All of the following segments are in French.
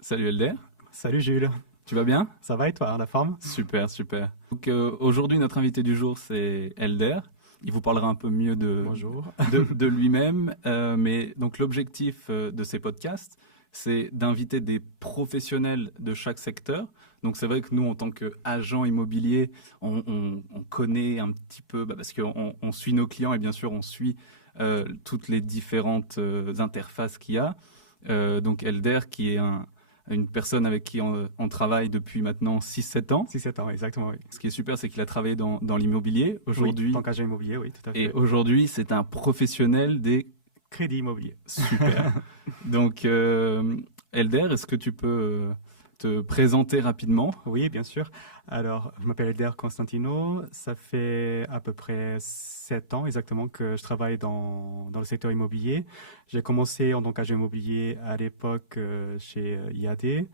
Salut Elder, Salut Jules, tu vas bien? ça va et toi, la forme? Super, super. Donc aujourd'hui notre invité du jour c'est Elder. Il vous parlera un peu mieux Bonjour. de lui-même, mais donc l'objectif de ces podcasts, c'est d'inviter des professionnels de chaque secteur. Donc c'est vrai que nous en tant qu'agents immobiliers, on connaît un petit peu, parce qu'on suit nos clients et bien sûr on suit toutes les différentes interfaces qu'il y a. Donc Elder qui est une personne avec qui on travaille depuis maintenant 6-7 ans. 6-7 ans, exactement, oui. Ce qui est super, c'est qu'il a travaillé dans l'immobilier Oui, aujourd'hui. tant qu'agent immobilier, oui, tout à Et fait. aujourd'hui, c'est un professionnel des Crédit immobilier. super. Donc, Elder, est-ce que tu peux te présenter rapidement? Oui, bien sûr. Alors, je m'appelle Elder Constantino. Ça fait à peu près 7 ans exactement que je travaille dans le secteur immobilier. J'ai commencé en tant qu'agent immobilier à l'époque chez IAD.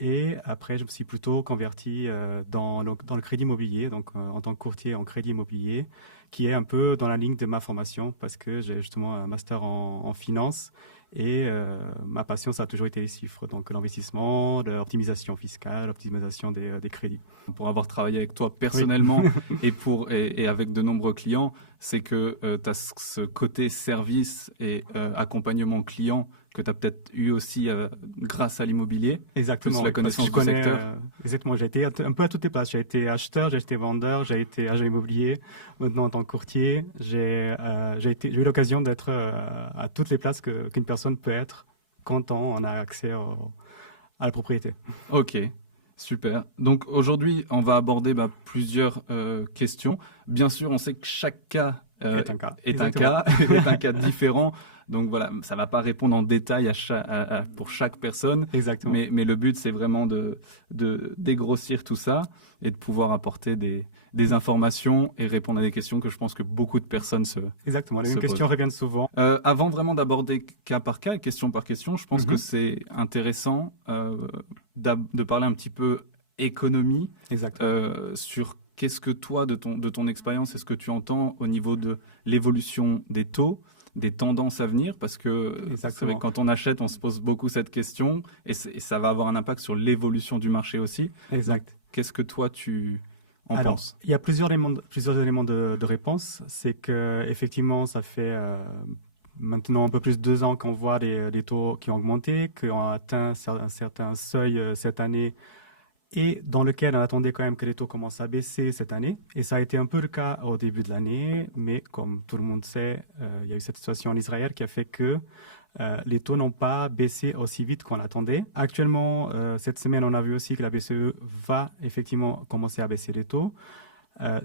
Et après, je me suis plutôt converti dans le crédit immobilier, donc en tant que courtier en crédit immobilier, qui est un peu dans la ligne de ma formation parce que j'ai justement un master en finance et ma passion, ça a toujours été les chiffres, donc l'investissement, l'optimisation fiscale, l'optimisation des crédits. Pour avoir travaillé avec toi Oui, personnellement et avec de nombreux clients, c'est que tu as ce côté service et accompagnement client que tu as peut-être eu aussi grâce à l'immobilier, plus exactement, la oui, parce que connaissance je du connais secteur. exactement. J'ai été un peu à toutes les places. J'ai été acheteur, j'ai été vendeur, j'ai été agent immobilier. Maintenant, en tant que courtier, j'ai eu l'occasion d'être à toutes les places qu'une personne peut être quand on a accès à la propriété. Ok, super. Donc aujourd'hui, on va aborder plusieurs questions. Bien sûr, on sait que chaque cas Est un cas, est un exactement. cas, est un cas différent. Donc voilà, ça va pas répondre en détail pour chaque personne, Exactement. mais le but, c'est vraiment de dégrossir tout ça et de pouvoir apporter des informations et répondre à des questions que je pense que beaucoup de personnes Exactement. Les mêmes se questions posent. reviennent souvent. Avant vraiment d'aborder cas par cas, question par question, je pense que Mhm. c'est intéressant de parler un petit peu économie Exactement. sur qu'est-ce que toi, de ton expérience, est-ce que tu entends au niveau de l'évolution des taux, des tendances à venir, parce que c'est vrai que Exactement. quand on achète, on se pose beaucoup cette question et ça va avoir un impact sur l'évolution du marché aussi. Donc, Exact. qu'est-ce que toi, tu en Alors, penses? il y a plusieurs éléments de réponse. C'est que effectivement, ça fait maintenant un peu plus de 2 ans qu'on voit les taux qui ont augmenté, qu'on a atteint un certain seuil cette année et dans lequel on attendait quand même que les taux commencent à baisser cette année. Et ça a été un peu le cas au début de l'année, mais comme tout le monde sait, il y a eu cette situation en Israël qui a fait que les taux n'ont pas baissé aussi vite qu'on l'attendait. Actuellement, cette semaine, on a vu aussi que la BCE va effectivement commencer à baisser les taux.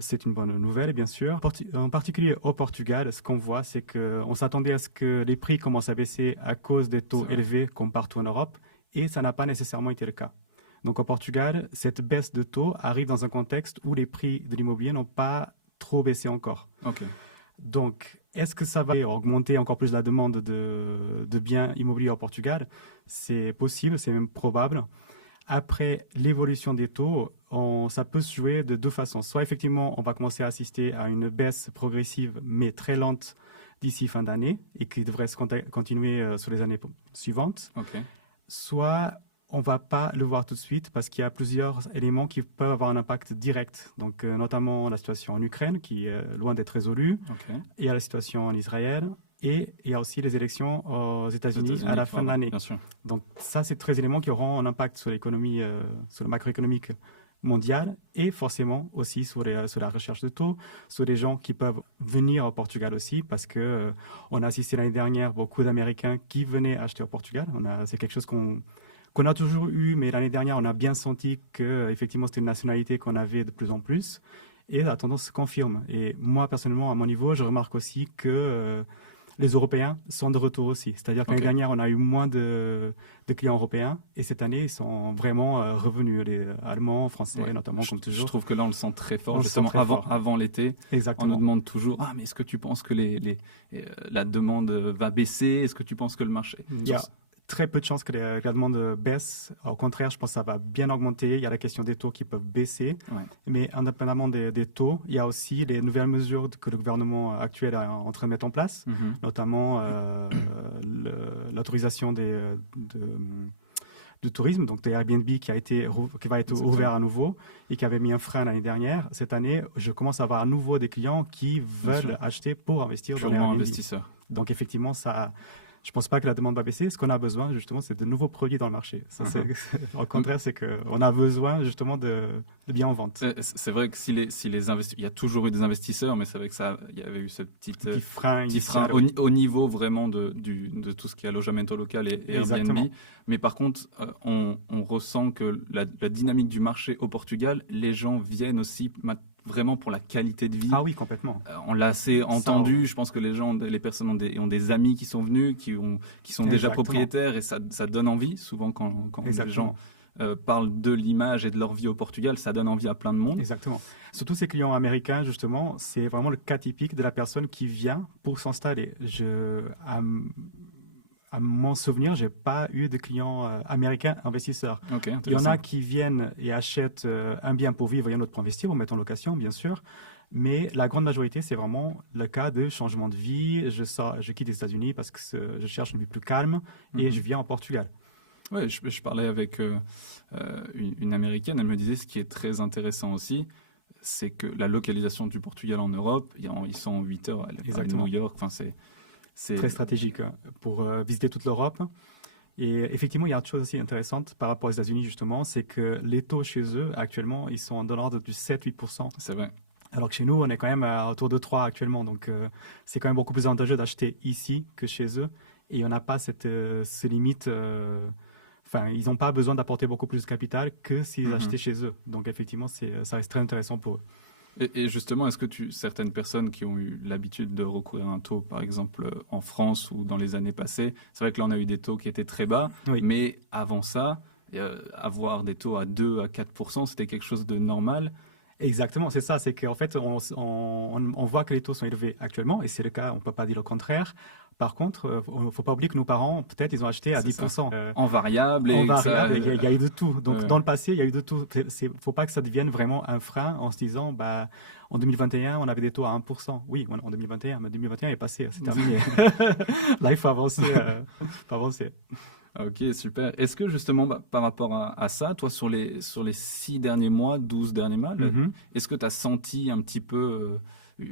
C'est une bonne nouvelle, bien sûr. En particulier au Portugal, ce qu'on voit, c'est qu'on s'attendait à ce que les prix commencent à baisser à cause des C'est taux vrai. élevés comme partout en Europe, et ça n'a pas nécessairement été le cas. Donc au Portugal, cette baisse de taux arrive dans un contexte où les prix de l'immobilier n'ont pas trop baissé encore. Ok. Donc, est-ce que ça va augmenter encore plus la demande de biens immobiliers au Portugal? C'est possible, c'est même probable. Après l'évolution des taux, ça peut se jouer de deux façons. Soit effectivement, on va commencer à assister à une baisse progressive, mais très lente d'ici fin d'année, et qui devrait se continuer sur les années suivantes. Ok. Soit on va pas le voir tout de suite parce qu'il y a plusieurs éléments qui peuvent avoir un impact direct. Donc, notamment la situation en Ukraine qui est loin d'être résolue. Ok. Il y a la situation en Israël et il y a aussi les élections aux Aux États-Unis à États-Unis, la fin de pardon, l'année. bien sûr. Donc, ça, c'est 13 éléments qui auront un impact sur l'économie, sur le macroéconomique mondial et forcément aussi sur la recherche de taux, sur les gens qui peuvent venir au Portugal aussi parce que on a assisté l'année dernière beaucoup d'Américains qui venaient acheter au Portugal. C'est quelque chose qu'on a toujours eu, mais l'année dernière, on a bien senti que effectivement c'était une nationalité qu'on avait de plus en plus. Et la tendance se confirme. Et moi, personnellement, à mon niveau, je remarque aussi que les Européens sont de retour aussi. C'est-à-dire que l'année Ok. dernière, on a eu moins de clients européens. Et cette année, ils sont vraiment revenus. Les Allemands, Français, Ouais. notamment, comme Je toujours. trouve que là, on le sent très fort. On se sent Justement, très fort. avant l'été, on nous Exactement. demande toujours, ah, mais est-ce que tu penses que la demande va baisser? Est-ce que tu penses que le marché... Il y a très peu de chances que la demande baisse. Au contraire, je pense que ça va bien augmenter. Il y a la question des taux qui peuvent baisser. Ouais. Mais indépendamment des taux, il y a aussi les nouvelles mesures que le gouvernement actuel est en train de mettre en place, Mhm. notamment l'autorisation du tourisme, donc de Airbnb qui va être Exactement. ouvert à nouveau et qui avait mis un frein l'année dernière. Cette année, je commence à avoir à nouveau des clients qui Bien veulent sûr. acheter pour investir dans les Purement Airbnb. investisseur. Donc effectivement, je ne pense pas que la demande va baisser. Ce qu'on a besoin, justement, c'est de nouveaux produits dans le marché. Ça, au contraire, c'est qu'on a besoin, justement, de bien en vente. C'est vrai que si les investisseurs, il y a toujours eu des investisseurs, mais c'est vrai que il y avait eu ce petit frein frein initial. au niveau vraiment de tout ce qui est alojamento local et Exactement. Airbnb. Mais par contre, on ressent que la dynamique du marché au Portugal, les gens viennent aussi vraiment pour la qualité de vie. Ah oui, complètement. On l'a assez entendu. Je pense que les personnes ont des amis qui sont venus, qui sont déjà Exactement. propriétaires, et ça donne envie. Souvent, quand les gens parlent de l'image et de leur vie au Portugal, ça donne envie à plein de monde. Exactement. Surtout ces clients américains, justement, c'est vraiment le cas typique de la personne qui vient pour s'installer. À mon souvenir, j'ai pas eu de clients américains investisseurs. Okay, il y en a qui viennent et achètent un bien pour vivre et un autre pour investir, ou mettre en location, bien sûr. Mais la grande majorité, c'est vraiment le cas de changement de vie. Je quitte les États-Unis parce que je cherche une vie plus calme et je viens en Portugal. Ouais, je parlais avec une Américaine, elle me disait ce qui est très intéressant aussi, c'est que la localisation du Portugal en Europe, ils sont en 8 heures, elle est à New York, enfin c'est très stratégique pour visiter toute l'Europe. Et effectivement, il y a autre chose aussi intéressante par rapport aux États-Unis, justement, c'est que les taux chez eux, actuellement, ils sont de l'ordre du 7-8%. C'est vrai. Alors que chez nous, on est quand même autour de 3 actuellement. Donc, c'est quand même beaucoup plus avantageux d'acheter ici que chez eux. Et on n'a pas ces limites. Enfin, ils n'ont pas besoin d'apporter beaucoup plus de capital que s'ils achetaient chez eux. Donc, effectivement, ça reste très intéressant pour eux. Et justement, est-ce que certaines personnes qui ont eu l'habitude de recourir à un taux, par exemple en France ou dans les années passées, c'est vrai que là on a eu des taux qui étaient très bas, mais avant ça, avoir des taux à 2 à 4%, c'était quelque chose de normal. Exactement, c'est ça, c'est qu'en fait on voit que les taux sont élevés actuellement, et c'est le cas, on ne peut pas dire le contraire. Par contre, il ne faut pas oublier que nos parents, peut-être, ils ont acheté à 10%. En variable. Il y a eu de tout. Donc, dans le passé, il y a eu de tout. Il ne faut pas que ça devienne vraiment un frein en se disant, en 2021, on avait des taux à 1%. Oui, en 2021, mais 2021 est passé, c'est terminé. Là, il faut avancer. Ok, super. Est-ce que justement, par rapport à ça, toi, sur les 6 derniers mois, 12 derniers mois, est-ce que tu as senti un petit peu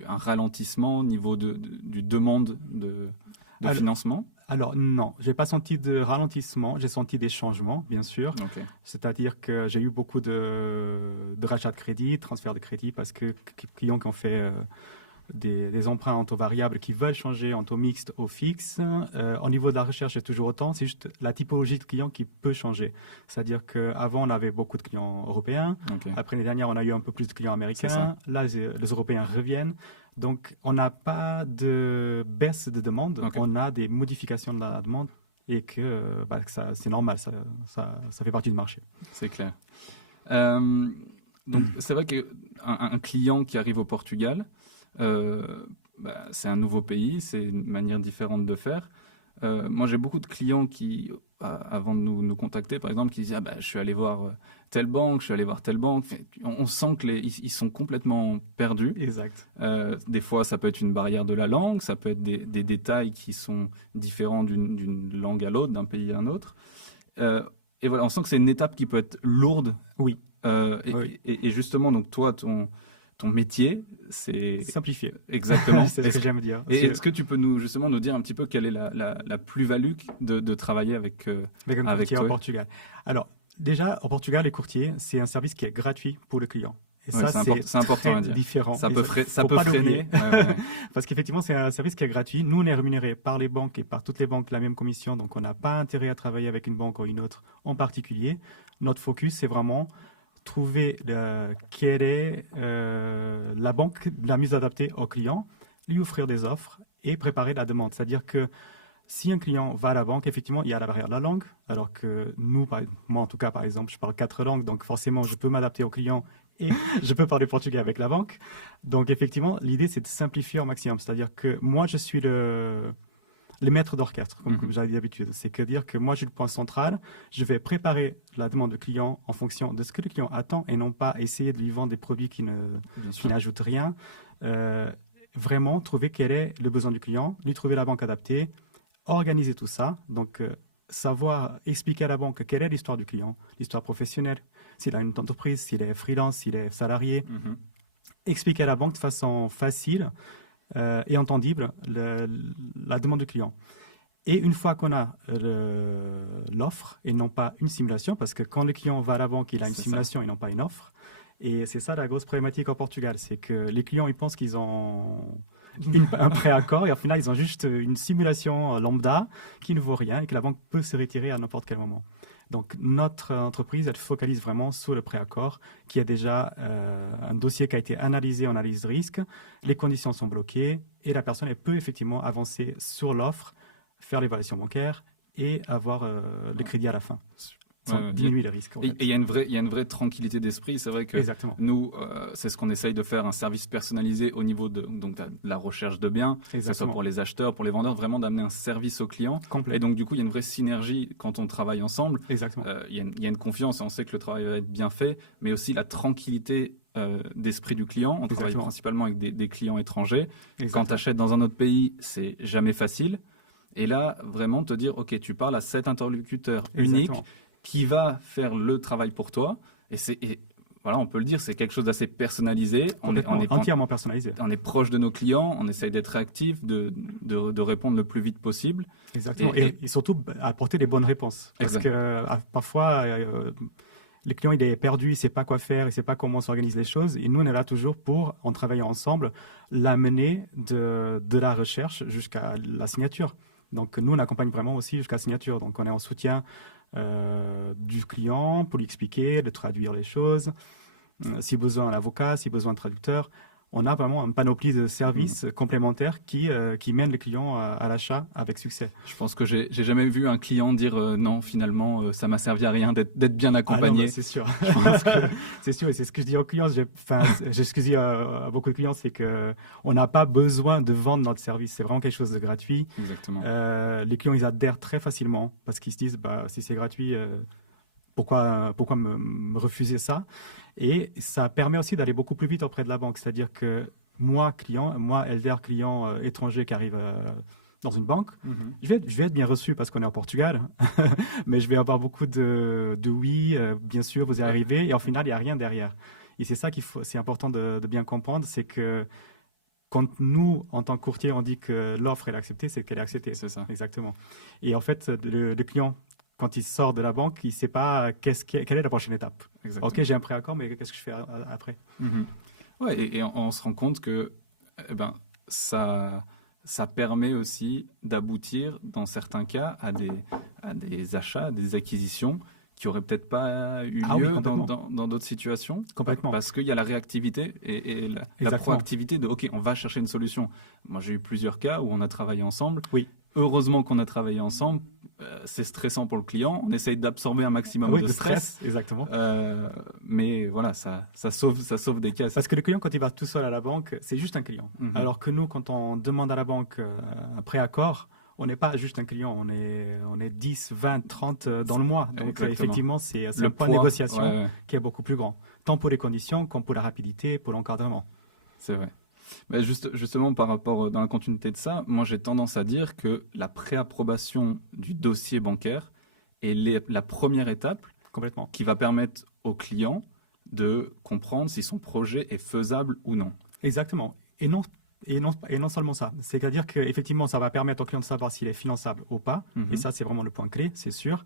un ralentissement au niveau du demande de financement? Alors non, j'ai pas senti de ralentissement, j'ai senti des changements, bien sûr. Okay. C'est-à-dire que j'ai eu beaucoup de rachats de crédit, transferts de crédit, parce que clients qui ont fait des emprunts en taux variable qui veulent changer en taux mixte au fixe. Au niveau de la recherche, c'est toujours autant. C'est juste la typologie de clients qui peut changer. C'est-à-dire qu'avant, on avait beaucoup de clients européens. Okay. Après l'année dernière, on a eu un peu plus de clients américains. Là, les Européens reviennent. Donc, on n'a pas de baisse de demande. Okay. On a des modifications de la demande et que c'est normal. Ça fait partie du marché. C'est clair. Donc, c'est vrai qu'un client qui arrive au Portugal, c'est un nouveau pays, c'est une manière différente de faire. Moi, j'ai beaucoup de clients qui, avant de nous contacter, par exemple, qui disent je suis allé voir telle banque, je suis allé voir telle banque. On sent qu'ils sont complètement perdus. Exact. Des fois, ça peut être une barrière de la langue, ça peut être des détails qui sont différents d'une langue à l'autre, d'un pays à un autre. Et voilà, on sent que c'est une étape qui peut être lourde. Oui. Et justement, donc toi, ton métier, c'est simplifié. Exactement. C'est ce que j'aime dire. Et est-ce que tu peux nous dire un petit peu quelle est la plus-value de travailler avec un courtier au Portugal? Alors, déjà, au Portugal, les courtiers, c'est un service qui est gratuit pour le client. Et ça, c'est important à dire. Différent. Ça peut freiner. Parce qu'effectivement, c'est un service qui est gratuit. Nous, on est rémunéré par les banques et par toutes les banques la même commission. Donc, on n'a pas intérêt à travailler avec une banque ou une autre en particulier. Notre focus, c'est vraiment trouver quelle est la banque la mieux adaptée au client, lui offrir des offres et préparer la demande. C'est-à-dire que si un client va à la banque, effectivement, il y a la barrière de la langue, alors que nous, moi en tout cas, par exemple, je parle 4 langues, donc forcément, je peux m'adapter au client et je peux parler portugais avec la banque. Donc, effectivement, l'idée, c'est de simplifier au maximum. C'est-à-dire que moi, je suis le maître d'orchestre, comme j'avais d'habitude. C'est que dire que moi, je suis le point central. Je vais préparer la demande du client en fonction de ce que le client attend et non pas essayer de lui vendre des produits qui n'ajoutent rien. Vraiment, trouver quel est le besoin du client, lui trouver la banque adaptée, organiser tout ça. Donc, savoir expliquer à la banque quelle est l'histoire du client, l'histoire professionnelle, s'il a une entreprise, s'il est freelance, s'il est salarié. Expliquer à la banque de façon facile et entendible la demande du client. Et une fois qu'on a l'offre et non pas une simulation, parce que quand le client va à la banque, il a une simulation et non pas une offre. Et c'est ça la grosse problématique au Portugal, c'est que les clients ils pensent qu'ils ont un préaccord et au final ils ont juste une simulation lambda qui ne vaut rien et que la banque peut se retirer à n'importe quel moment. Donc notre entreprise, elle focalise vraiment sur le préaccord, qui a déjà un dossier qui a été analysé en analyse de risque, les conditions sont bloquées et la personne elle peut effectivement avancer sur l'offre, faire l'évaluation bancaire et avoir le crédit à la fin. Sans diminuer les risques. Et il y a une vraie tranquillité d'esprit. C'est vrai que nous, c'est ce qu'on essaye de faire, un service personnalisé au niveau de la recherche de biens, que ce soit pour les acheteurs, pour les vendeurs, vraiment d'amener un service au client. Et donc, du coup, il y a une vraie synergie quand on travaille ensemble. Il y a une confiance et on sait que le travail va être bien fait, mais aussi la tranquillité d'esprit du client. On travaille principalement avec des clients étrangers. Quand tu achètes dans un autre pays, c'est jamais facile. Et là, vraiment te dire, OK, tu parles à cet interlocuteur unique qui va faire le travail pour toi. Et voilà, on peut le dire, c'est quelque chose d'assez personnalisé. On est entièrement personnalisé. On est proche de nos clients, on essaye d'être réactif, de répondre le plus vite possible. Exactement. Et surtout, apporter les bonnes réponses. Parce que parfois, le client, il est perdu, il ne sait pas quoi faire, il ne sait pas comment s'organisent les choses. Et nous, on est là toujours pour, en travaillant ensemble, l'amener de la recherche jusqu'à la signature. Donc, nous, on accompagne vraiment aussi jusqu'à la signature. Donc, on est en soutien du client pour lui expliquer, de traduire les choses. Si besoin, un avocat, si besoin, un traducteur. On a vraiment une panoplie de services complémentaires qui mènent les clients à l'achat avec succès. Je pense que j'ai jamais vu un client dire non, finalement, ça m'a servi à rien d'être bien accompagné. C'est sûr. C'est sûr, et c'est ce que je dis aux clients. Ce que je dis à beaucoup de clients, c'est qu'on n'a pas besoin de vendre notre service. C'est vraiment quelque chose de gratuit. Exactement. Les clients, ils adhèrent très facilement parce qu'ils se disent, si c'est gratuit, pourquoi me refuser ça? Et ça permet aussi d'aller beaucoup plus vite auprès de la banque. C'est-à-dire que moi, Elder, client étranger qui arrive dans une banque, je vais être bien reçu parce qu'on est en Portugal, mais je vais avoir beaucoup de oui, bien sûr, vous y arrivez, et au final, il n'y a rien derrière. Et c'est ça c'est important de bien comprendre, c'est que quand nous, en tant que courtier, on dit que l'offre est acceptée, c'est qu'elle est acceptée. C'est ça. Exactement. Et en fait, le client, quand il sort de la banque, il ne sait pas quelle est la prochaine étape. Exactement. OK, j'ai un préaccord, mais qu'est-ce que je fais après? Ouais, et on se rend compte que ça permet aussi d'aboutir, dans certains cas, à des achats, des acquisitions qui n'auraient peut-être pas eu lieu dans d'autres situations. Complètement. Parce qu'il y a la réactivité et la proactivité de OK, on va chercher une solution. Moi, j'ai eu plusieurs cas où on a travaillé ensemble. Oui. Heureusement qu'on a travaillé ensemble. C'est stressant pour le client. On essaye d'absorber un maximum de stress. Exactement. Mais voilà, ça sauve des caisses. Parce que le client, quand il va tout seul à la banque, c'est juste un client. Alors que nous, quand on demande à la banque un préaccord, on n'est pas juste un client. On est 10, 20, 30 dans le mois. Donc effectivement, c'est un point de négociation qui est beaucoup plus grand. Tant pour les conditions, comme pour la rapidité, pour l'encadrement. C'est vrai. Mais justement, par rapport dans la continuité de ça, moi j'ai tendance à dire que la préapprobation du dossier bancaire est la première étape qui va permettre au client de comprendre si son projet est faisable ou non. Exactement. Et non seulement ça. C'est-à-dire qu'effectivement, ça va permettre au client de savoir s'il est finançable ou pas. Et ça, c'est vraiment le point clé, c'est sûr.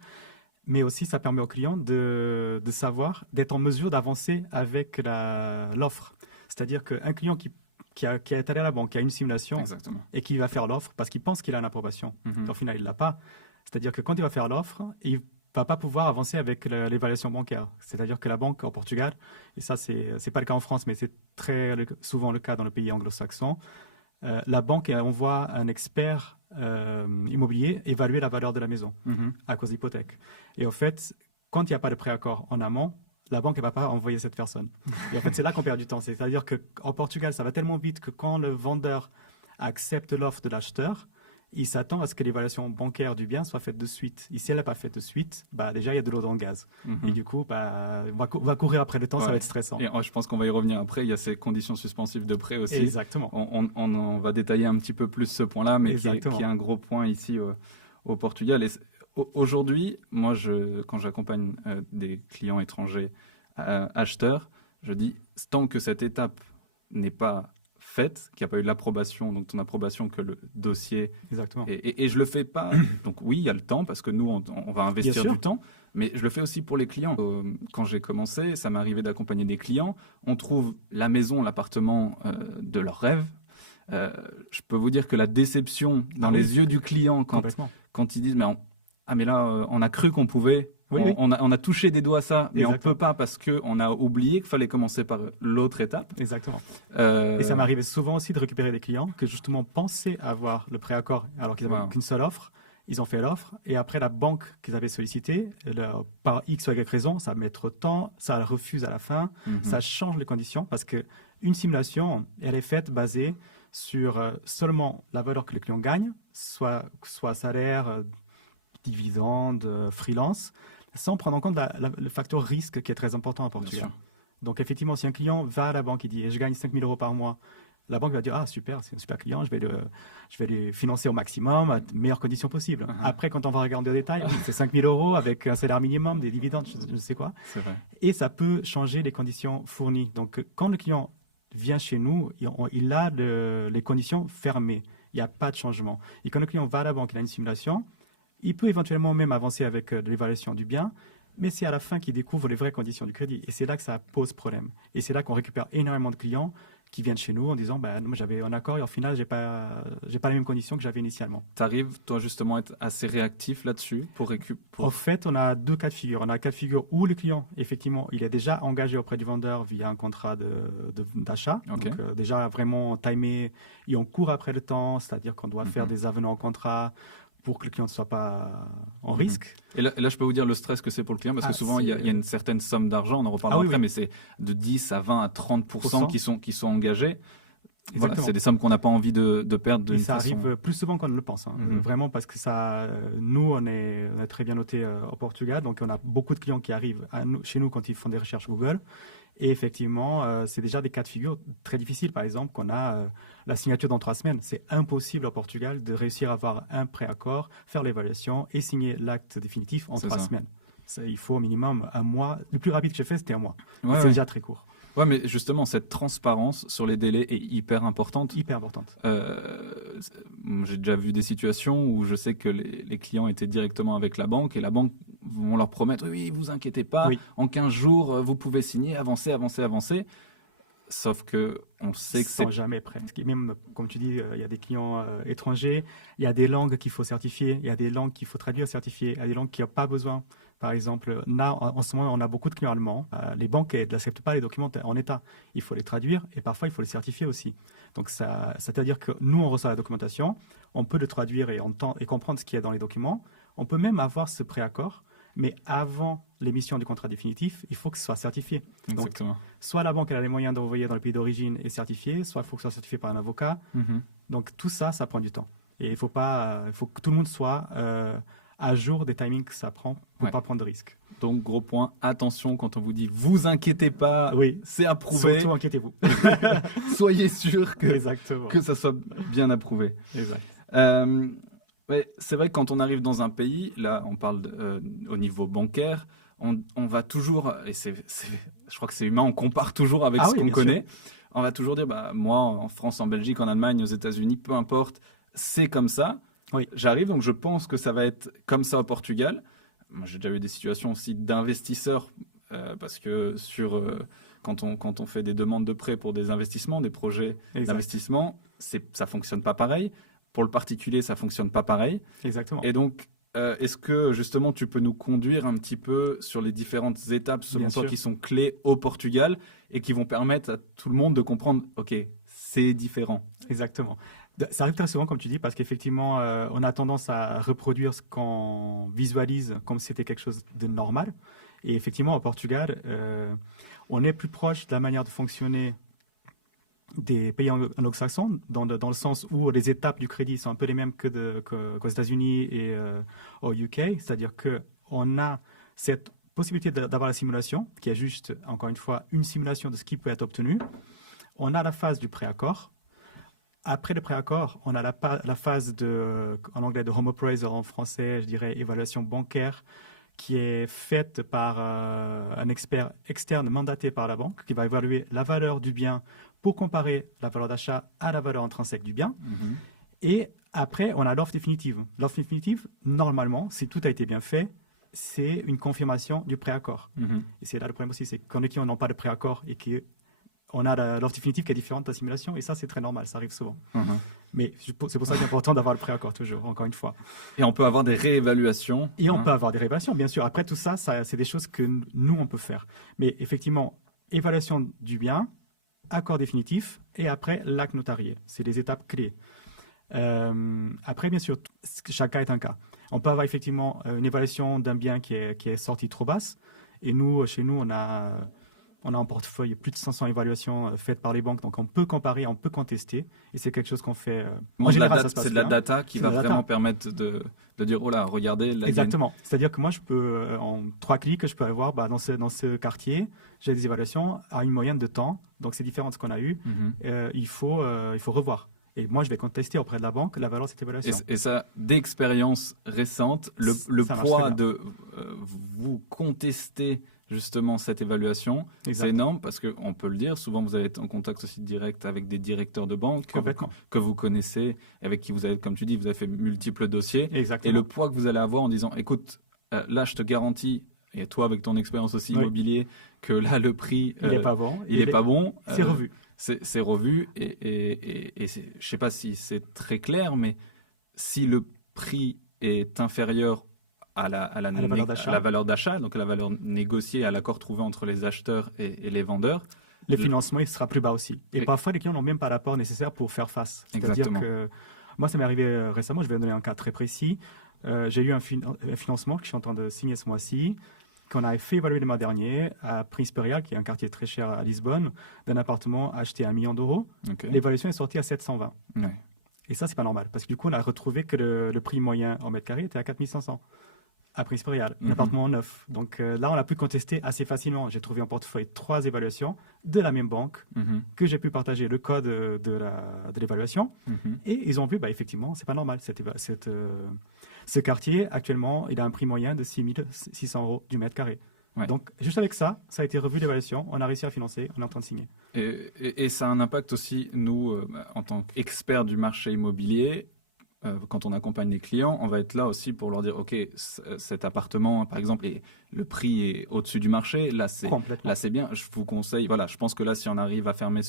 Mais aussi, ça permet au client de savoir, d'être en mesure d'avancer avec l'offre. C'est-à-dire qu'un client qui est allé à la banque, qui a une simulation et qui va faire l'offre parce qu'il pense qu'il a une approbation. Au final, il ne l'a pas. C'est-à-dire que quand il va faire l'offre, il ne va pas pouvoir avancer avec l'évaluation bancaire. C'est-à-dire que la banque au Portugal, et ça, ce n'est pas le cas en France, mais c'est très souvent le cas dans le pays anglo-saxon, la banque envoie un expert immobilier évaluer la valeur de la maison à cause d'hypothèque. Et en fait, quand il n'y a pas de préaccord en amont, la banque ne va pas envoyer cette personne. Et en fait, c'est là qu'on perd du temps. C'est-à-dire qu'en Portugal, ça va tellement vite que quand le vendeur accepte l'offre de l'acheteur, il s'attend à ce que l'évaluation bancaire du bien soit faite de suite. Et si elle n'est pas faite de suite, déjà, il y a de l'eau dans le gaz. Et du coup, on va courir après le temps, ça va être stressant. Et je pense qu'on va y revenir après. Il y a ces conditions suspensives de prêt aussi. Exactement. On va détailler un petit peu plus ce point-là, mais qui est un gros point ici au Portugal. Et Aujourd'hui, moi, quand j'accompagne des clients étrangers acheteurs, je dis, tant que cette étape n'est pas faite, qu'il n'y a pas eu l'approbation, donc ton approbation que le dossier... Exactement. Et je le fais pas... Donc oui, il y a le temps, parce que nous, on va investir du temps, mais je le fais aussi pour les clients. Quand j'ai commencé, ça m'est arrivé d'accompagner des clients. On trouve la maison, l'appartement de leur rêve. Je peux vous dire que la déception dans les yeux du client quand ils disent mais là on a cru qu'on pouvait, on a touché des doigts à ça, mais on peut pas parce que on a oublié qu'il fallait commencer par l'autre étape. Exactement. Et ça m'arrivait souvent aussi de récupérer des clients que justement pensaient avoir le préaccord alors qu'ils n'avaient qu'une seule offre. Ils ont fait l'offre et après la banque qu'ils avaient sollicitée, par X ou Y raison, ça met trop de temps, ça refuse à la fin, ça change les conditions parce que une simulation, elle est faite basée sur seulement la valeur que le client gagne, soit salaire, dividende, freelance, sans prendre en compte le facteur risque qui est très important à Portugal. Donc effectivement, si un client va à la banque et dit « je gagne 5 000 euros par mois », la banque va dire « ah super, c'est un super client, je vais le financer au maximum, à meilleures conditions possibles ». Après, quand on va regarder au détail, c'est 5 000 euros avec un salaire minimum, des dividendes, je ne sais quoi. Et ça peut changer les conditions fournies. Donc quand le client vient chez nous, il a les conditions fermées. Il n'y a pas de changement. Et quand le client va à la banque, il a une simulation, il peut éventuellement même avancer avec l'évaluation du bien, mais c'est à la fin qu'il découvre les vraies conditions du crédit. Et c'est là que ça pose problème. Et c'est là qu'on récupère énormément de clients qui viennent chez nous en disant moi j'avais un accord et au final j'ai pas les mêmes conditions que j'avais initialement. Tu arrives toi justement à être assez réactif là-dessus pour récupérer. En fait, on a deux cas de figure. On a un cas de figure où le client effectivement il est déjà engagé auprès du vendeur via un contrat d'achat. Donc déjà vraiment timé et on court après le temps, c'est-à-dire qu'on doit faire des avenants au contrat pour que le client ne soit pas en risque. Et là, je peux vous dire le stress que c'est pour le client, parce que souvent, il y a une certaine somme d'argent, on en reparlera après, mais c'est de 10 à 20 à 30% qui sont engagés. Voilà, c'est des sommes qu'on n'a pas envie de perdre. Et ça arrive plus souvent qu'on ne le pense. Vraiment, parce que nous, on est très bien noté au Portugal, donc on a beaucoup de clients qui arrivent chez nous quand ils font des recherches Google. Et effectivement, c'est déjà des cas de figure très difficiles. Par exemple, qu'on a la signature dans 3 semaines. C'est impossible au Portugal de réussir à avoir un préaccord, faire l'évaluation et signer l'acte définitif en 3 semaines. Il faut au minimum 1 mois. Le plus rapide que j'ai fait, c'était 1 mois. C'est déjà très court. Ouais, mais justement, cette transparence sur les délais est hyper importante. Hyper importante. J'ai déjà vu des situations où je sais que les clients étaient directement avec la banque et la banque vont leur promettre oui, vous inquiétez pas, en 15 jours, vous pouvez signer, avancer. Sauf que on sait que c'est jamais prêt. Même, comme tu dis, il y a des clients étrangers, il y a des langues qu'il faut certifier, il y a des langues qu'il faut traduire, certifier, il y a des langues qui n'ont pas besoin. Par exemple, là, en ce moment, on a beaucoup de clients allemands. Les banques n'acceptent pas les documents en état. Il faut les traduire et parfois, il faut les certifier aussi. Donc, c'est-à-dire que nous, on reçoit la documentation, on peut le traduire et comprendre ce qu'il y a dans les documents. On peut même avoir ce préaccord, mais avant l'émission du contrat définitif, il faut que ce soit certifié. Exactement. Donc, soit la banque a les moyens d'envoyer dans le pays d'origine et certifié, soit il faut que ce soit certifié par un avocat. Donc, tout ça, ça prend du temps. Et il faut que tout le monde soit à jour des timings que ça prend pour ne pas prendre de risques. Donc, gros point, attention quand on vous dit « vous inquiétez pas, c'est approuvé ». Surtout, inquiétez-vous. Soyez sûr que ça soit bien approuvé. Exact. C'est vrai que quand on arrive dans un pays, là on parle au niveau bancaire, on va toujours, et je crois que c'est humain, on compare toujours avec ce qu'on connaît. On va toujours dire, moi en France, en Belgique, en Allemagne, aux États-Unis, peu importe, c'est comme ça. J'arrive, donc je pense que ça va être comme ça au Portugal. Moi, j'ai déjà eu des situations aussi d'investisseurs, parce que quand on fait des demandes de prêts pour des investissements, des projets d'investissement, ça fonctionne pas pareil. Pour le particulier, ça fonctionne pas pareil. Exactement. Et donc, est-ce que justement tu peux nous conduire un petit peu sur les différentes étapes selon toi qui sont clés au Portugal et qui vont permettre à tout le monde de comprendre, ok, c'est différent. Exactement. Ça arrive très souvent, comme tu dis, parce qu'effectivement, on a tendance à reproduire ce qu'on visualise comme si c'était quelque chose de normal. Et effectivement, au Portugal, on est plus proche de la manière de fonctionner des pays anglo-saxons, dans le sens où les étapes du crédit sont un peu les mêmes qu'aux États-Unis et au UK. C'est-à-dire qu'on a cette possibilité d'avoir la simulation, qui est juste, encore une fois, une simulation de ce qui peut être obtenu. On a la phase du préaccord. Après le préaccord, on a la phase en anglais de home appraisal, en français, je dirais évaluation bancaire, qui est faite par un expert externe mandaté par la banque, qui va évaluer la valeur du bien pour comparer la valeur d'achat à la valeur intrinsèque du bien. Et après, on a l'offre définitive. L'offre définitive, normalement, si tout a été bien fait, c'est une confirmation du préaccord. Et c'est là le problème aussi, c'est qu'on n'a pas de préaccord et qu'on a l'offre définitive qui est différente de la simulation. Et ça, c'est très normal, ça arrive souvent. Mais c'est pour ça que c'est important d'avoir le préaccord toujours, encore une fois. Et on peut avoir des réévaluations. Et on peut avoir des réévaluations, bien sûr. Après, tout ça, c'est des choses que nous, on peut faire. Mais effectivement, évaluation du bien, accord définitif et après l'acte notarié. C'est les étapes clés. Après, bien sûr, chaque cas est un cas. On peut avoir effectivement une évaluation d'un bien qui est sorti trop basse. Et nous, chez nous, on a en portefeuille plus de 500 évaluations faites par les banques. Donc, on peut comparer, on peut contester. Et c'est quelque chose qu'on fait. En général, ça se passe c'est de bien. la data qui va vraiment permettre de dire, oh là, regardez. Là, exactement. C'est-à-dire que moi, je peux, en 3 clics, je peux aller voir dans ce quartier, j'ai des évaluations à une moyenne de temps. Donc, c'est différent de ce qu'on a eu. Il faut revoir. Et moi, je vais contester auprès de la banque la valeur de cette évaluation. Et ça, d'expérience récente, le poids de vous contester justement cette évaluation, c'est énorme parce qu'on peut le dire, souvent vous avez été en contact aussi direct avec des directeurs de banque que vous connaissez, avec qui vous avez, comme tu dis, vous avez fait multiples dossiers. Exactement. Et le poids que vous allez avoir en disant, écoute, là je te garantis, et toi avec ton expérience aussi immobilier, que là le prix, il n'est pas bon. Pas bon. C'est revu. C'est revu et je ne sais pas si c'est très clair, mais si le prix est inférieur à la valeur d'achat, donc à la valeur négociée, à l'accord trouvé entre les acheteurs et les vendeurs, le financement il sera plus bas aussi. Et parfois, les clients n'ont même pas l'apport nécessaire pour faire face. C'est-à-dire que moi, ça m'est arrivé récemment, je vais donner un cas très précis. J'ai eu un financement que je suis en train de signer ce mois-ci, qu'on a fait évaluer le mois dernier à Príncipe Real, qui est un quartier très cher à Lisbonne, d'un appartement acheté à 1 million d'euros. L'évaluation est sortie à 720. Et ça, c'est pas normal, parce que du coup, on a retrouvé que le prix moyen en mètre carré était à 4500 à Príncipe Real, un appartement neuf. Donc là, on a pu contester assez facilement. J'ai trouvé en portefeuille 3 évaluations de la même banque que j'ai pu partager le code de l'évaluation. Et ils ont vu, effectivement, c'est pas normal. Ce quartier, actuellement, il a un prix moyen de 6600 € du mètre carré. Donc, juste avec ça, ça a été revu l'évaluation. On a réussi à financer. On est en train de signer. Et ça a un impact aussi, nous, en tant qu'experts du marché immobilier. Quand on accompagne les clients, on va être là aussi pour leur dire, OK, cet appartement, par exemple, le prix est au-dessus du marché. Là, c'est bien. Je vous conseille, voilà, je pense que là, si on arrive à fermer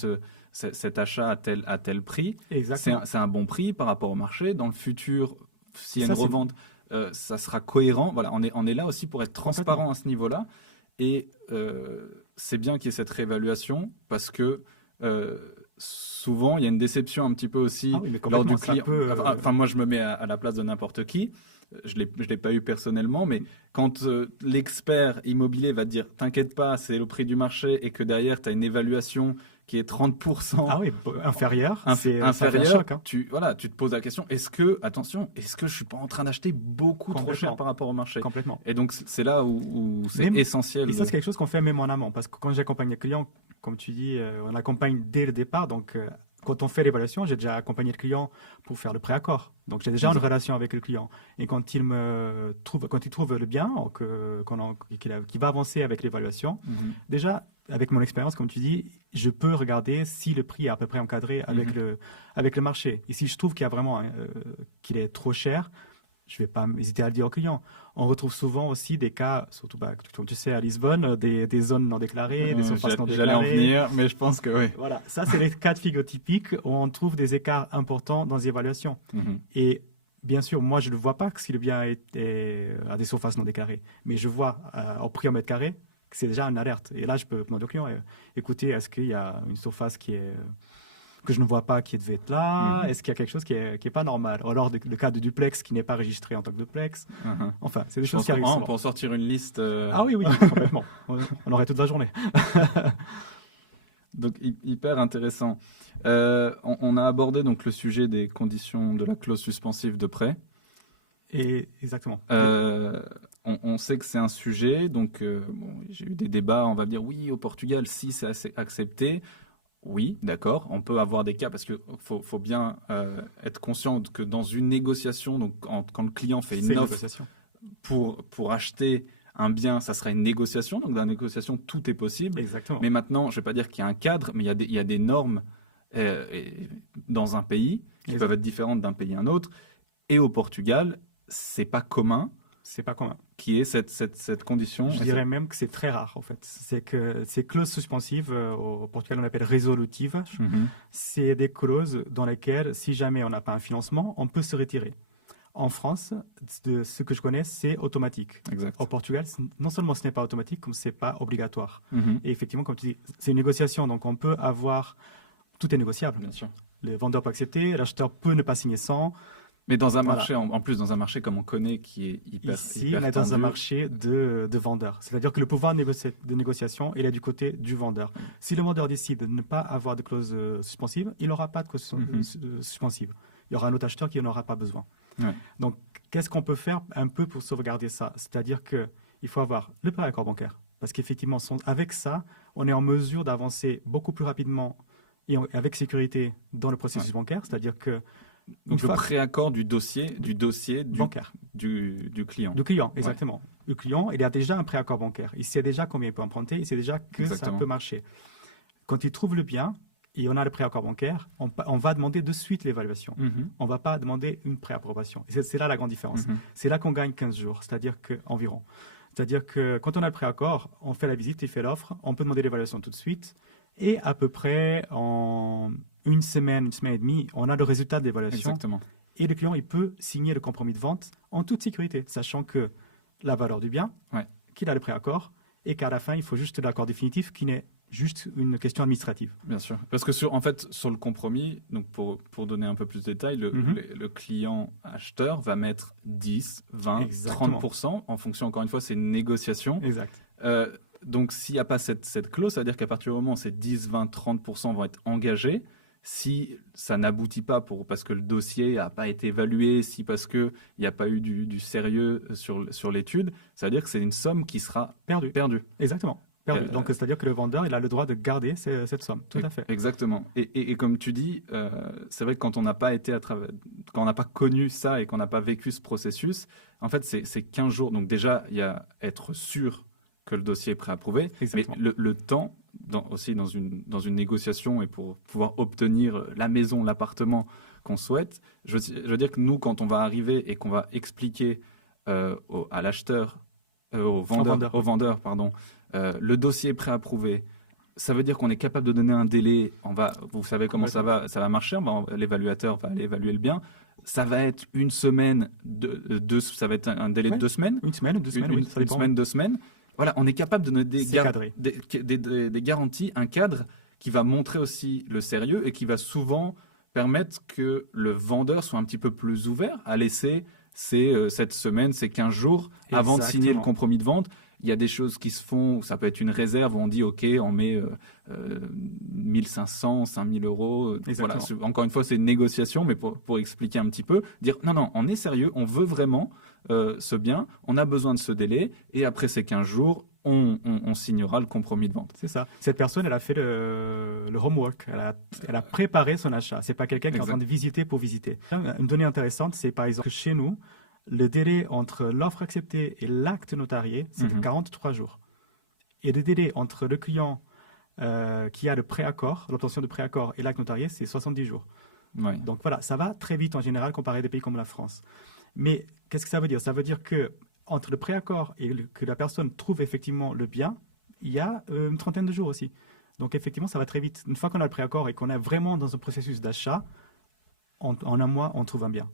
cet achat à tel prix, c'est un bon prix par rapport au marché. Dans le futur, s'il y a une revente, ça sera cohérent. Voilà, on est là aussi pour être transparent à ce niveau-là. Et c'est bien qu'il y ait cette réévaluation parce que souvent, il y a une déception un petit peu aussi lors du client. Enfin, moi, je me mets à la place de n'importe qui. Je l'ai pas eu personnellement, mais quand l'expert immobilier va te dire « T'inquiète pas, c'est le prix du marché » et que derrière, tu as une évaluation qui est 30% inférieure, choc, hein. Tu te poses la question, est-ce que je suis pas en train d'acheter beaucoup trop cher par rapport au marché? Complètement. Et donc, c'est là où c'est essentiel. Et ça, c'est quelque chose qu'on fait même en amont, parce que quand j'accompagne les clients, comme tu dis, on accompagne dès le départ. Donc, quand on fait l'évaluation, j'ai déjà accompagné le client pour faire le préaccord. Donc, j'ai déjà une relation avec le client. Et quand il trouve le bien, qu'il va avancer avec l'évaluation, déjà, avec mon expérience, comme tu dis, je peux regarder si le prix est à peu près encadré avec le marché. Et si je trouve qu'il y a vraiment qu'il est trop cher, je ne vais pas hésiter à le dire aux clients. On retrouve souvent aussi des cas, surtout comme tu sais à Lisbonne, des zones non déclarées, des surfaces non déclarées. J'allais en venir, mais je pense que oui. Voilà, ça c'est les cas de figure typiques où on trouve des écarts importants dans les évaluations. Et bien sûr, moi je ne vois pas que si le bien a des surfaces non déclarées, mais je vois au prix au mètre carré que c'est déjà une alerte. Et là, je peux demander au client, écoutez, est-ce qu'il y a une surface que je ne vois pas qui devait être là? Est-ce qu'il y a quelque chose qui est pas normal? Ou alors le cas de duplex qui n'est pas registré en tant que duplex. Enfin, c'est des choses qui arrivent souvent. Pour sortir une liste. Ah oui, complètement. On aurait toute la journée. Donc hyper intéressant. On a abordé donc le sujet des conditions de la clause suspensive de prêt. Et exactement. On sait que c'est un sujet, donc j'ai eu des débats. On va dire oui, au Portugal, si c'est accepté. oui, d'accord, on peut avoir des cas parce qu'il faut bien être conscient que dans une négociation, donc quand le client fait une offre pour acheter un bien, ça sera une négociation. Donc dans la négociation, tout est possible. Exactement. Mais maintenant, je ne vais pas dire qu'il y a un cadre, mais il y a des normes dans un pays qui peuvent être différentes d'un pays à un autre. Et au Portugal, c'est pas commun. C'est pas commun. Qui est cette condition. Je dirais même que c'est très rare, en fait. C'est que ces clauses suspensives, au Portugal, on appelle resolutivas. C'est des clauses dans lesquelles, si jamais on n'a pas un financement, on peut se retirer. En France, de ce que je connais, c'est automatique. Exact. Au Portugal, non seulement ce n'est pas automatique, comme ce n'est pas obligatoire. Et effectivement, comme tu dis, c'est une négociation, donc on peut avoir... Tout est négociable. Bien sûr. Le vendeur peut accepter, l'acheteur peut ne pas signer sans... Mais dans un marché, en plus dans un marché comme on connaît, qui est hyper on est dans un marché de vendeurs. C'est-à-dire que le pouvoir de négociation, il est du côté du vendeur. Si le vendeur décide de ne pas avoir de clause suspensive, il n'aura pas de clause suspensive. Il y aura un autre acheteur qui n'en aura pas besoin. Ouais. Donc, qu'est-ce qu'on peut faire un peu pour sauvegarder ça? C'est-à-dire qu'il faut avoir le pré-accord bancaire. Parce qu'effectivement, avec ça, on est en mesure d'avancer beaucoup plus rapidement et avec sécurité dans le processus bancaire. C'est-à-dire que donc le préaccord du dossier bancaire du client. Du client, exactement. Le client, il a déjà un préaccord bancaire. Il sait déjà combien il peut emprunter, il sait déjà que ça peut marcher. Quand il trouve le bien et on a le préaccord bancaire, on va demander de suite l'évaluation. On ne va pas demander une préapprobation. Et c'est là la grande différence. C'est là qu'on gagne 15 jours, c'est-à-dire qu'environ. C'est-à-dire que quand on a le préaccord, on fait la visite, il fait l'offre, on peut demander l'évaluation tout de suite. Et à peu près en une semaine et demie, on a le résultat de l'évaluation. Exactement. Et le client, il peut signer le compromis de vente en toute sécurité, sachant que la valeur du bien, qu'il a le préaccord, et qu'à la fin, il faut juste l'accord définitif qui n'est juste une question administrative. Bien sûr. Parce que sur le compromis, donc pour donner un peu plus de détails, le client acheteur va mettre 10, 20, exactement. 30%, en fonction, encore une fois, c'est une négociation. Exact. Donc, s'il n'y a pas cette clause, ça veut dire qu'à partir du moment où ces 10, 20, 30% vont être engagés, si ça n'aboutit pas parce que le dossier n'a pas été évalué, si parce qu'il n'y a pas eu du sérieux sur l'étude, ça veut dire que c'est une somme qui sera perdue. Exactement. Perdu. Donc, c'est-à-dire que le vendeur, il a le droit de garder cette somme. Tout à fait. Exactement. Et comme tu dis, c'est vrai que quand on n'a pas quand on n'a pas connu ça et qu'on n'a pas vécu ce processus, en fait, c'est 15 jours. Donc déjà, il y a être sûr que le dossier est préapprouvé, mais le temps, aussi dans une négociation et pour pouvoir obtenir la maison, l'appartement qu'on souhaite, je veux dire que nous, quand on va arriver et qu'on va expliquer à l'acheteur, au vendeur, le dossier préapprouvé, ça veut dire qu'on est capable de donner un délai. Vous savez comment ça va marcher. L'évaluateur va aller évaluer le bien. Ça va être une semaine, ça va être un délai de 2 semaines. Une semaine, 2 semaines, une semaine, 2 semaines. Voilà, on est capable de donner des garanties, un cadre qui va montrer aussi le sérieux et qui va souvent permettre que le vendeur soit un petit peu plus ouvert à laisser cette semaine, ces 15 jours avant de signer le compromis de vente. Il y a des choses qui se font, ça peut être une réserve où on dit OK, on met 1500, 5000 euros. Voilà. Encore une fois, c'est une négociation, mais pour expliquer un petit peu, dire non, on est sérieux, on veut vraiment ce bien, on a besoin de ce délai, et après ces 15 jours, on signera le compromis de vente. C'est ça. Cette personne, elle a fait le homework, elle a préparé son achat. C'est pas quelqu'un qui est en train de visiter pour visiter. Une donnée intéressante, c'est par exemple que chez nous, le délai entre l'offre acceptée et l'acte notarié, c'est de 43 jours. Et le délai entre le client qui a le préaccord, l'obtention de préaccord, et l'acte notarié, c'est 70 jours. Ouais. Donc voilà, ça va très vite en général comparé à des pays comme la France. Mais qu'est-ce que ça veut dire? Ça veut dire que entre le préaccord et que la personne trouve effectivement le bien, il y a une trentaine de jours aussi. Donc effectivement, ça va très vite. Une fois qu'on a le préaccord et qu'on est vraiment dans un processus d'achat, en un mois, on trouve un bien.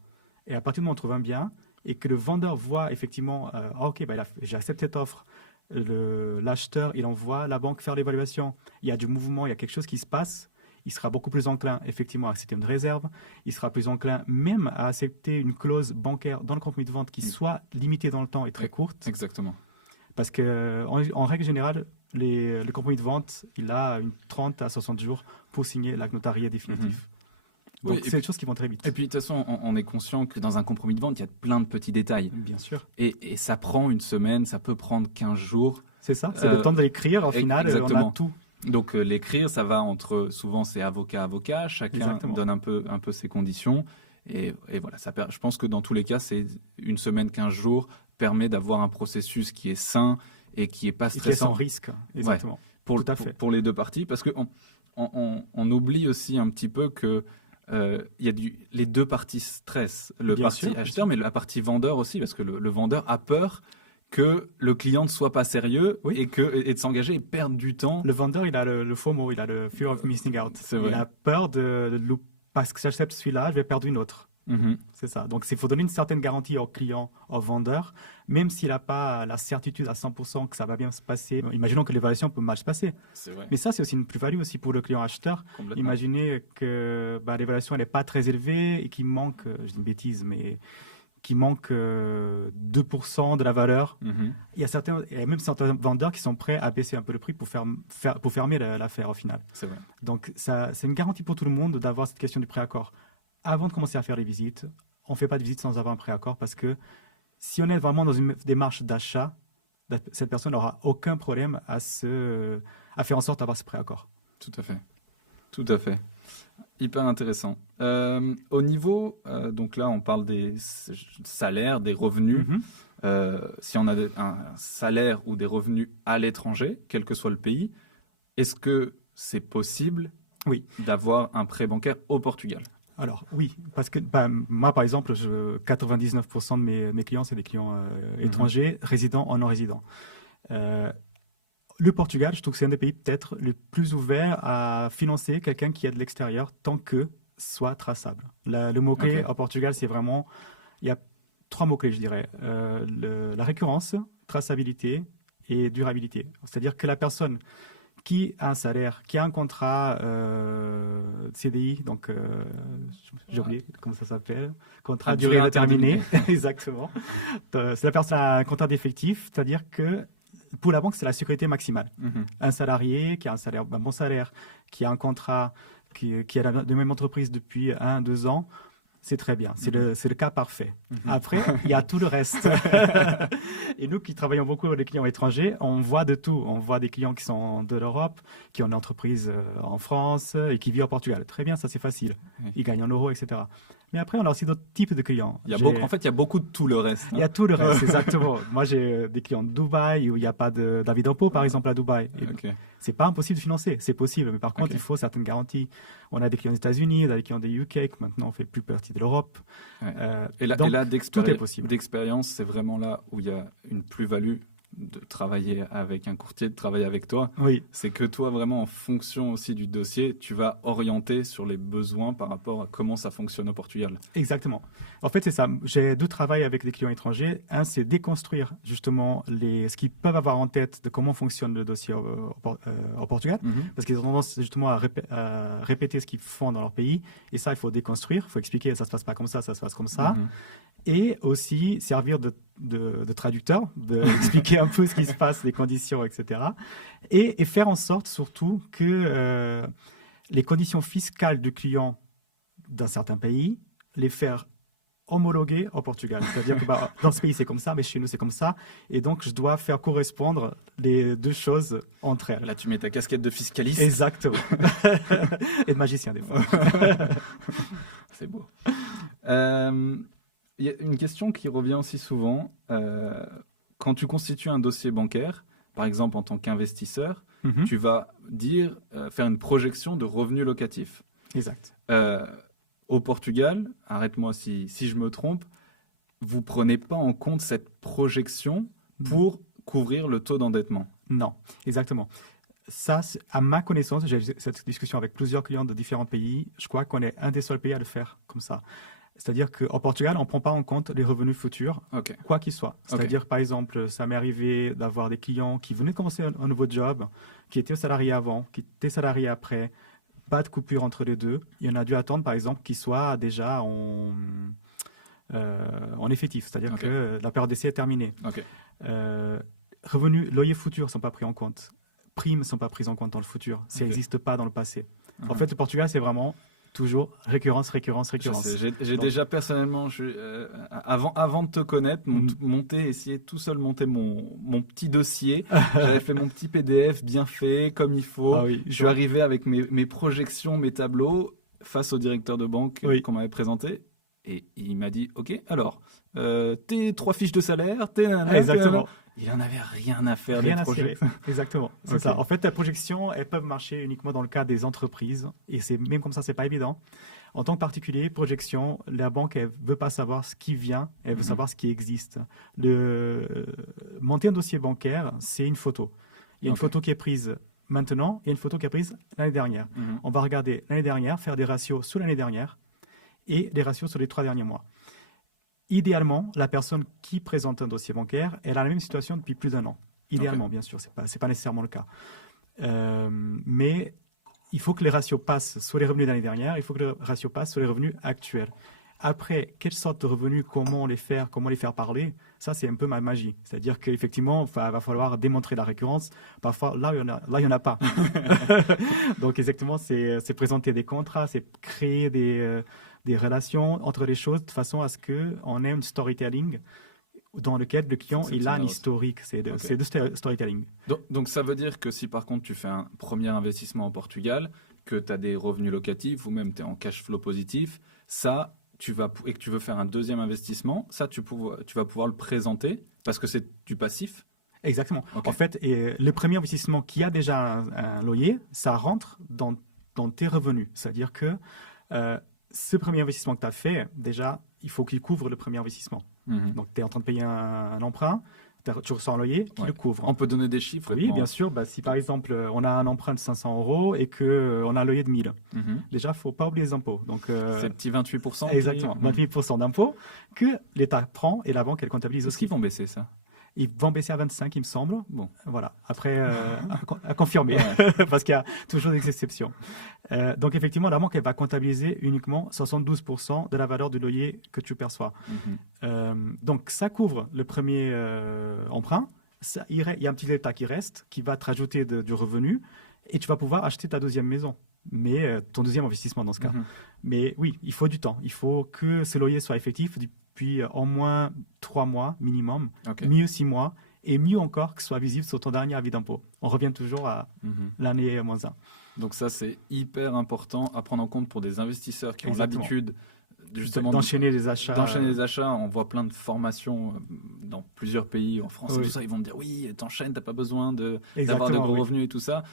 Et à partir du moment où on trouve un bien, et que le vendeur voit effectivement, OK, j'ai accepté cette offre, l'acheteur, il envoie la banque faire l'évaluation, il y a du mouvement, il y a quelque chose qui se passe, il sera beaucoup plus enclin effectivement à accepter une réserve, il sera plus enclin même à accepter une clause bancaire dans le compromis de vente qui soit limitée dans le temps et très courte. Exactement. Parce qu'en règle générale, le compromis de vente, il a 30 à 60 jours pour signer l'acte notarié définitif. Donc, c'est des choses qui vont très vite. Et puis, de toute façon, on est conscient que dans un compromis de vente, il y a plein de petits détails. Bien sûr. Et ça prend une semaine, ça peut prendre 15 jours. C'est ça, c'est le temps de l'écrire. Au final, on a tout. Donc l'écrire, ça va entre, souvent c'est avocat, chacun Exactement. donne un peu ses conditions. Et voilà, je pense que dans tous les cas, c'est une semaine, 15 jours, permet d'avoir un processus qui est sain et qui est pas Et qui est sans stressant. risque. Ouais, Exactement. Tout à fait. pour les deux parties, parce qu'on on oublie aussi un petit peu que il y a les deux parties stress, le Bien parti sûr, bien acheteur, sûr. mais la partie vendeur aussi, parce que le vendeur a peur que le client ne soit pas sérieux Oui. et de s'engager et perdre du temps. Le vendeur, il a le FOMO, il a le fear of missing out. C'est vrai. Il a peur de louper. Parce que si j'accepte celui-là, je vais perdre une autre. Mhm. C'est ça. Donc, il faut donner une certaine garantie au client, au vendeur, même s'il n'a pas la certitude à 100% que ça va bien se passer. Imaginons que l'évaluation peut mal se passer. C'est vrai, Mais ça, c'est aussi une plus-value aussi pour le client acheteur. complètement. Imaginez que l'évaluation n'est pas très élevée et qu'il manque, je dis une bêtise, mais qu'il manque 2% de la valeur. Mhm. Il y a même certains vendeurs qui sont prêts à baisser un peu le prix pour fermer l'affaire au final. C'est vrai. Donc, c'est une garantie pour tout le monde d'avoir cette question du préaccord. Avant de commencer à faire les visites, on ne fait pas de visite sans avoir un préaccord parce que si on est vraiment dans une démarche d'achat, cette personne n'aura aucun problème à faire en sorte d'avoir ce préaccord. Tout à fait. Tout à fait. Hyper intéressant. Au niveau, donc là, on parle des salaires, des revenus. Si on a un salaire ou des revenus à l'étranger, quel que soit le pays, est-ce que c'est possible Oui. d'avoir un prêt bancaire au Portugal? Alors oui, parce que moi par exemple, 99% de mes clients, c'est des clients étrangers, résidents ou non résidents. Le Portugal, je trouve que c'est un des pays peut-être le plus ouvert à financer quelqu'un qui est de l'extérieur tant que soit traçable. Le mot-clé au Portugal, c'est vraiment, il y a 3 mots-clés, je dirais. La récurrence, traçabilité et durabilité. C'est-à-dire que la personne qui a un salaire, qui a un contrat CDI, donc j'ai oublié comment ça s'appelle, contrat à durée indéterminée, exactement. Si la personne a un contrat défectif, c'est-à-dire que pour la banque, c'est la sécurité maximale. Un salarié qui a un bon salaire, qui a un contrat, qui est de la même entreprise depuis 1-2 ans, c'est très bien. C'est le cas parfait. Après, il y a tout le reste. Et nous qui travaillons beaucoup avec les clients étrangers, on voit de tout. On voit des clients qui sont de l'Europe, qui ont une entreprise en France et qui vivent au Portugal. Très bien, ça c'est facile. Ils gagnent en euros, etc. Mais après, on a aussi d'autres types de clients. En fait, il y a beaucoup de tout le reste. Il y a tout le reste, exactement. Moi, j'ai des clients de Dubaï où il n'y a pas d'avis d'impôt, par exemple, à Dubaï. C'est pas impossible de financer, c'est possible. Mais par contre, il faut certaines garanties. On a des clients des États-Unis, on a des clients des UK, qui maintenant on fait plus partie de l'Europe. Et là, tout est possible. D'expérience, c'est vraiment là où il y a une plus-value de travailler avec un courtier, de travailler avec toi. Oui. C'est que toi, vraiment, en fonction aussi du dossier, tu vas orienter sur les besoins par rapport à comment ça fonctionne au Portugal. Exactement. En fait, c'est ça. J'ai 2 travails avec des clients étrangers. Un, c'est déconstruire justement ce qu'ils peuvent avoir en tête de comment fonctionne le dossier au Portugal, parce qu'ils ont tendance justement à répéter ce qu'ils font dans leur pays. Et ça, il faut déconstruire. Il faut expliquer, ça se passe pas comme ça se passe comme ça. Et aussi servir de traducteur, d'expliquer un peu ce qui se passe, les conditions, etc. Et faire en sorte surtout que les conditions fiscales du client d'un certain pays, les faire homologuer au Portugal. C'est-à-dire que dans ce pays c'est comme ça, mais chez nous c'est comme ça. Et donc je dois faire correspondre les 2 choses entre elles. Là tu mets ta casquette de fiscaliste. Exactement. Et de magicien des fois. C'est beau. Il y a une question qui revient aussi souvent. Quand tu constitues un dossier bancaire, par exemple en tant qu'investisseur, tu vas faire une projection de revenus locatifs. Exact. Au Portugal, arrête-moi si je me trompe, vous prenez pas en compte cette projection pour couvrir le taux d'endettement. Non, exactement. Ça, à ma connaissance, j'ai eu cette discussion avec plusieurs clients de différents pays. Je crois qu'on est un des seuls pays à le faire comme ça. C'est-à-dire qu'au Portugal, on ne prend pas en compte les revenus futurs, quoi qu'il soit. C'est-à-dire, par exemple, ça m'est arrivé d'avoir des clients qui venaient de commencer un nouveau job, qui étaient salariés avant, qui étaient salariés après, pas de coupure entre les deux. Il y en a dû attendre, par exemple, qu'ils soient déjà en effectif, c'est-à-dire que la période d'essai est terminée. Revenus, loyers futurs ne sont pas pris en compte. Primes ne sont pas prises en compte dans le futur. Ça n'existe pas dans le passé. En fait, le Portugal, c'est vraiment Toujours récurrence. Je sais, j'ai déjà personnellement, avant de te connaître, essayé tout seul monter mon petit dossier. J'avais fait mon petit PDF bien fait, comme il faut. Ah oui, je suis arrivé avec mes projections, mes tableaux, face au directeur de banque qu'on m'avait présenté. Et il m'a dit, OK, alors, tes 3 fiches de salaire, exactement. Il n'en avait rien à faire des projets. Exactement, c'est ça. En fait, la projection, elles peuvent marcher uniquement dans le cas des entreprises. Et même comme ça, c'est pas évident. En tant que particulier, projection, la banque, elle veut pas savoir ce qui vient, elle veut savoir ce qui existe. Monter un dossier bancaire, c'est une photo. Il y a une photo qui est prise maintenant et une photo qui est prise l'année dernière. On va regarder l'année dernière, faire des ratios sur l'année dernière et des ratios sur les 3 derniers mois. Idéalement, la personne qui présente un dossier bancaire, elle a la même situation depuis plus d'1 an. Idéalement, bien sûr, c'est pas nécessairement le cas. Mais il faut que les ratios passent sur les revenus de l'année dernière, il faut que les ratios passent sur les revenus actuels. Après, quelle sorte de revenus, comment les faire parler, ça c'est un peu ma magie. C'est-à-dire qu'effectivement, il va falloir démontrer la récurrence. Parfois, là, il n'y en a pas. Donc exactement, c'est présenter des contrats, c'est créer des relations entre les choses de façon à ce qu'on ait un storytelling dans lequel le client il a un historique. C'est de storytelling. Donc ça veut dire que si par contre tu fais un premier investissement au Portugal, que tu as des revenus locatifs ou même tu es en cash flow positif, ça, et que tu veux faire un deuxième investissement, ça tu vas pouvoir le présenter parce que c'est du passif. Exactement. En fait, le premier investissement qui a déjà un loyer, ça rentre dans tes revenus. C'est-à-dire que ce premier investissement que tu as fait, déjà, il faut qu'il couvre le premier investissement. Donc, tu es en train de payer un emprunt, tu reçois un loyer qui le couvre. On peut donner des chiffres? Oui, bien sûr. Si par exemple, on a un emprunt de 500 € et qu'on a un loyer de 1000, déjà, il ne faut pas oublier les impôts. Donc, c'est le petit 28%. Exactement, 28% d'impôts que l'État prend et la banque, elle comptabilise aussi. Est-ce qu'ils vont baisser ça? Ils vont baisser à 25, il me semble. Bon. Voilà. Après, à confirmer, parce qu'il y a toujours des exceptions. Donc, effectivement, la banque, elle va comptabiliser uniquement 72% de la valeur du loyer que tu perçois. Donc, ça couvre le premier emprunt. Il y a un petit delta qui reste, qui va te rajouter du revenu, et tu vas pouvoir acheter ta deuxième maison. Mais ton deuxième investissement dans ce cas. Mais oui, il faut du temps. Il faut que ce loyer soit effectif depuis au moins 3 mois minimum, mieux 6 mois, et mieux encore que ce soit visible sur ton dernier avis d'impôt. On revient toujours à l'année -1. Donc ça, c'est hyper important à prendre en compte pour des investisseurs qui ont l'habitude justement d'enchaîner les achats. On voit plein de formations dans plusieurs pays, en France et tout ça. Ils vont me dire, oui, t'enchaînes, t'as pas besoin d'avoir de gros revenus et tout ça.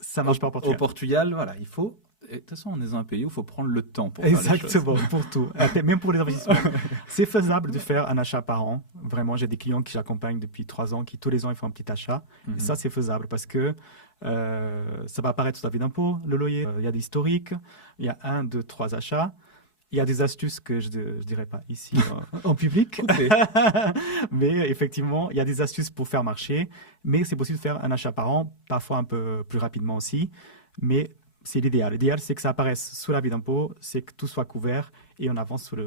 Ça marche pas au Portugal. Au Portugal, voilà, il faut... Et de toute façon, on est dans un pays où il faut prendre le temps pour faire les choses. Exactement, pour tout. Même pour les investissements. C'est faisable de faire un achat par an. Vraiment, j'ai des clients qui j'accompagne depuis 3 ans, qui tous les ans, ils font un petit achat. Et ça, c'est faisable parce que ça va apparaître sur ta vie d'impôt, le loyer. Il y a des historiques, il y a 1, 2, 3 achats. Il y a des astuces que je ne dirais pas ici en public. Mais effectivement, il y a des astuces pour faire marcher. Mais c'est possible de faire un achat par an, parfois un peu plus rapidement aussi. Mais c'est l'idéal. L'idéal, c'est que ça apparaisse sous l'avis d'impôt, c'est que tout soit couvert et on avance sur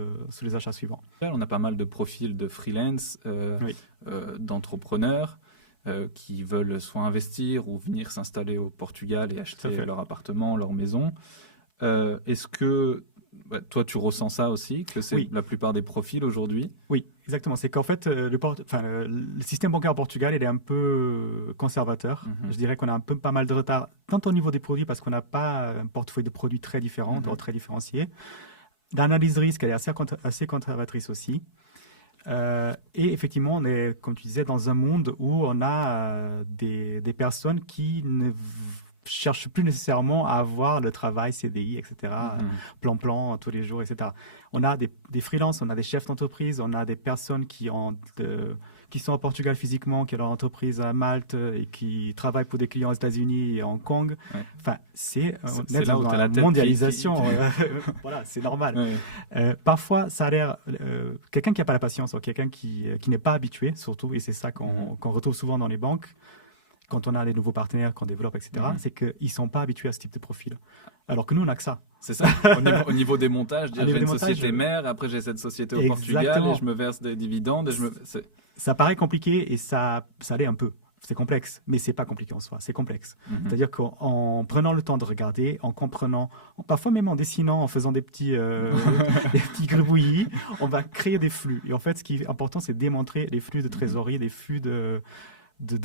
les achats suivants. On a pas mal de profils de freelance, d'entrepreneurs qui veulent soit investir ou venir s'installer au Portugal et acheter leur appartement, leur maison. Est-ce que toi, tu ressens ça aussi, que c'est la plupart des profils aujourd'hui? Oui, exactement. C'est qu'en fait, le système bancaire au Portugal, il est un peu conservateur. Je dirais qu'on a pas mal de retard, tant au niveau des produits, parce qu'on n'a pas un portefeuille de produits très différent, très différencié. L'analyse de risque, elle est assez conservatrice aussi. Et effectivement, on est, comme tu disais, dans un monde où on a des personnes qui ne cherche plus nécessairement à avoir le travail CDI, etc., plan tous les jours, etc. On a des freelances, on a des chefs d'entreprise, on a des personnes qui sont au Portugal physiquement, qui ont leur entreprise à Malte et qui travaillent pour des clients aux États-Unis et à Hong Kong. Enfin, c'est là où tu as la mondialisation. Voilà, c'est normal. Parfois, ça a l'air... quelqu'un qui n'a pas la patience, ou quelqu'un qui n'est pas habitué, surtout, et c'est ça qu'on retrouve souvent dans les banques, quand on a des nouveaux partenaires qu'on développe, etc., c'est qu'ils ne sont pas habitués à ce type de profil. Alors que nous, on n'a que ça. C'est ça. Au niveau des montages, j'ai une société mère, après j'ai cette société au Portugal, et je me verse des dividendes. Ça paraît compliqué et ça l'est un peu. c'est complexe, mais c'est pas compliqué en soi, c'est complexe. Mhm. C'est-à-dire qu'en prenant le temps de regarder, en comprenant, parfois même en dessinant, en faisant des petits, des petits gribouillis, on va créer des flux. Et en fait, ce qui est important, c'est de démontrer les flux de trésorerie, les flux de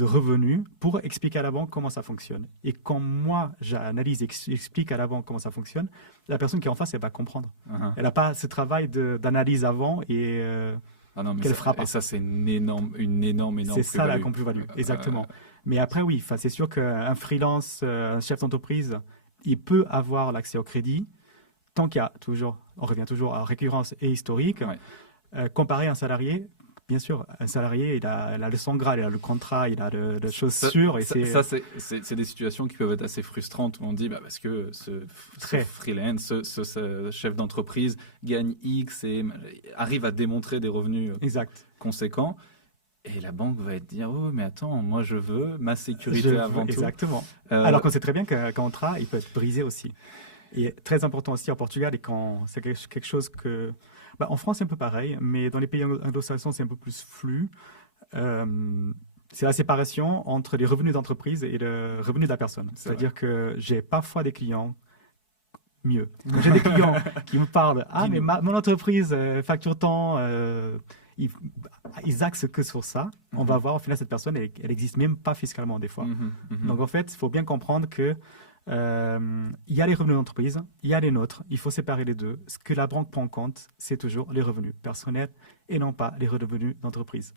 revenus pour expliquer à la banque comment ça fonctionne. Et quand moi, j'analyse et explique à la banque comment ça fonctionne, la personne qui est en face, elle va comprendre. Mhm. Elle n'a pas ce travail d'analyse avant et Ah non, mais qu'elle ça, fera pas. et ça, c'est une énorme C'est ça la plus-value. plus-value, exactement. Mais après, oui, c'est sûr qu'un freelance, un chef d'entreprise, il peut avoir l'accès au crédit tant qu'il y a toujours, on revient toujours à récurrence et historique. Ouais. Comparé à un salarié, bien sûr, un salarié, il a le sang gras, il a le contrat, il a les choses Ça, sûres. Et c'est des situations qui peuvent être assez frustrantes où on dit parce que ce freelance, ce chef d'entreprise gagne X et arrive à démontrer des revenus exact. conséquents. Et la banque va te dire, oh, mais attends, moi je veux ma sécurité avant tout. Exactement. Alors qu'on sait très bien qu'un contrat, il peut être brisé aussi. Et très important aussi en Portugal, et quand c'est quelque chose que... en France, c'est un peu pareil, mais dans les pays anglo-saxons, c'est un peu plus flou. C'est la séparation entre les revenus d'entreprise et le revenu de la personne. C'est-à-dire que j'ai parfois des clients mieux. J'ai des clients qui me parlent, mais mon entreprise facture tant... ils axent que sur ça. On va voir, au final, cette personne, elle n'existe même pas fiscalement des fois. Donc, en fait, il faut bien comprendre que il y a les revenus d'entreprise, il y a les nôtres, il faut séparer les deux. Ce que la banque prend en compte, c'est toujours les revenus personnels et non pas les revenus d'entreprise.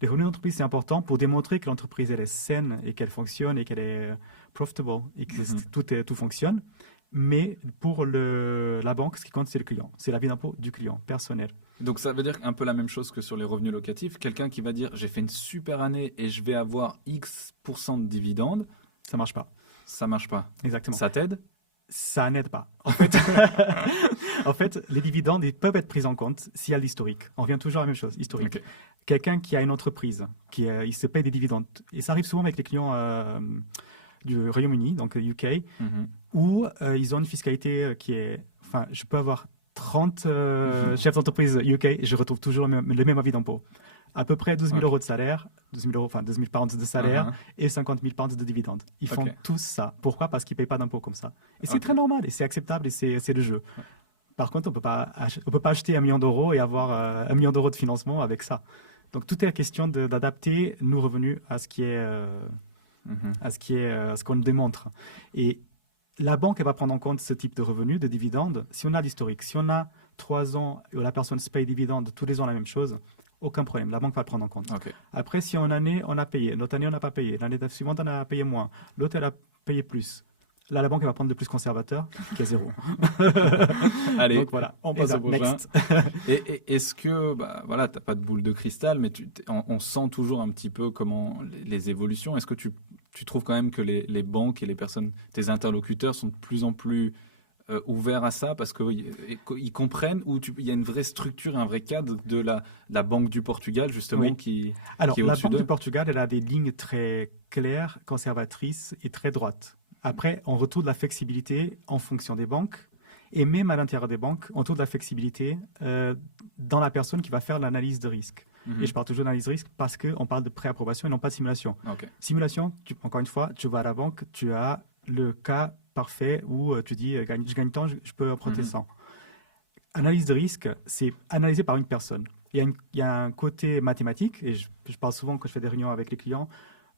Les revenus d'entreprise, c'est important pour démontrer que l'entreprise elle est saine et qu'elle fonctionne et qu'elle est profitable et que tout fonctionne. Mais pour la banque, ce qui compte, c'est le client. C'est l'avis d'impôt du client personnel. Donc ça veut dire un peu la même chose que sur les revenus locatifs. Quelqu'un qui va dire, j'ai fait une super année et je vais avoir X% de dividendes. Ça marche pas. Ça marche pas. Exactement. Ça t'aide? Ça n'aide pas. En fait, en fait, les dividendes ils peuvent être pris en compte s'il y a l'historique. On revient toujours à la même chose, historique. Okay. Quelqu'un qui a une entreprise, il se paye des dividendes. Et ça arrive souvent avec les clients du Royaume-Uni, donc UK, où ils ont une fiscalité qui est... Enfin, je peux avoir 30 chefs d'entreprise UK et je retrouve toujours le même avis d'impôt. À peu près 12 000 euros de salaire, 12 000 pounds de salaire et 50 000 pounds de dividendes. Ils font tous ça. Pourquoi? Parce qu'ils ne payent pas d'impôts comme ça. Et c'est très normal et c'est acceptable et c'est le jeu. Par contre, on peut pas acheter 1 million d'euros et avoir 1 million d'euros de financement avec ça. Donc, tout est la question d'adapter nos revenus à ce qui est, à ce qu'on démontre. Et la banque, elle va prendre en compte ce type de revenus, de dividendes. Si on a l'historique, si on a 3 ans où la personne se paye dividendes tous les ans la même chose, aucun problème, la banque va le prendre en compte. Après, si en année, on a payé, l'autre année, on n'a pas payé, l'année suivante, on a payé moins, l'autre, elle a payé plus. Là, la banque, elle va prendre le plus conservateur, qui est 0. Allez, donc voilà, on passe au prochain. Et est-ce que, voilà, tu n'as pas de boule de cristal, mais on sent toujours un petit peu comment les évolutions. Est-ce que tu trouves quand même que les banques et les personnes, tes interlocuteurs, sont de plus en plus ouverts à ça parce qu'ils comprennent ou il y a une vraie structure, un vrai cadre de la Banque du Portugal, justement, qui est la Banque du Portugal, elle a des lignes très claires, conservatrices et très droites. Après, on retrouve de la flexibilité en fonction des banques et même à l'intérieur des banques, on trouve de la flexibilité dans la personne qui va faire l'analyse de risque. Et je parle toujours d'analyse de risque parce qu'on parle de préapprobation et non pas de simulation. Simulation, encore une fois, tu vas à la banque, tu as le cas parfait où tu dis je gagne tant, je peux emprunter 100. Analyse de risque, c'est analysé par une personne. Il y a un côté mathématique, et je parle souvent quand je fais des réunions avec les clients,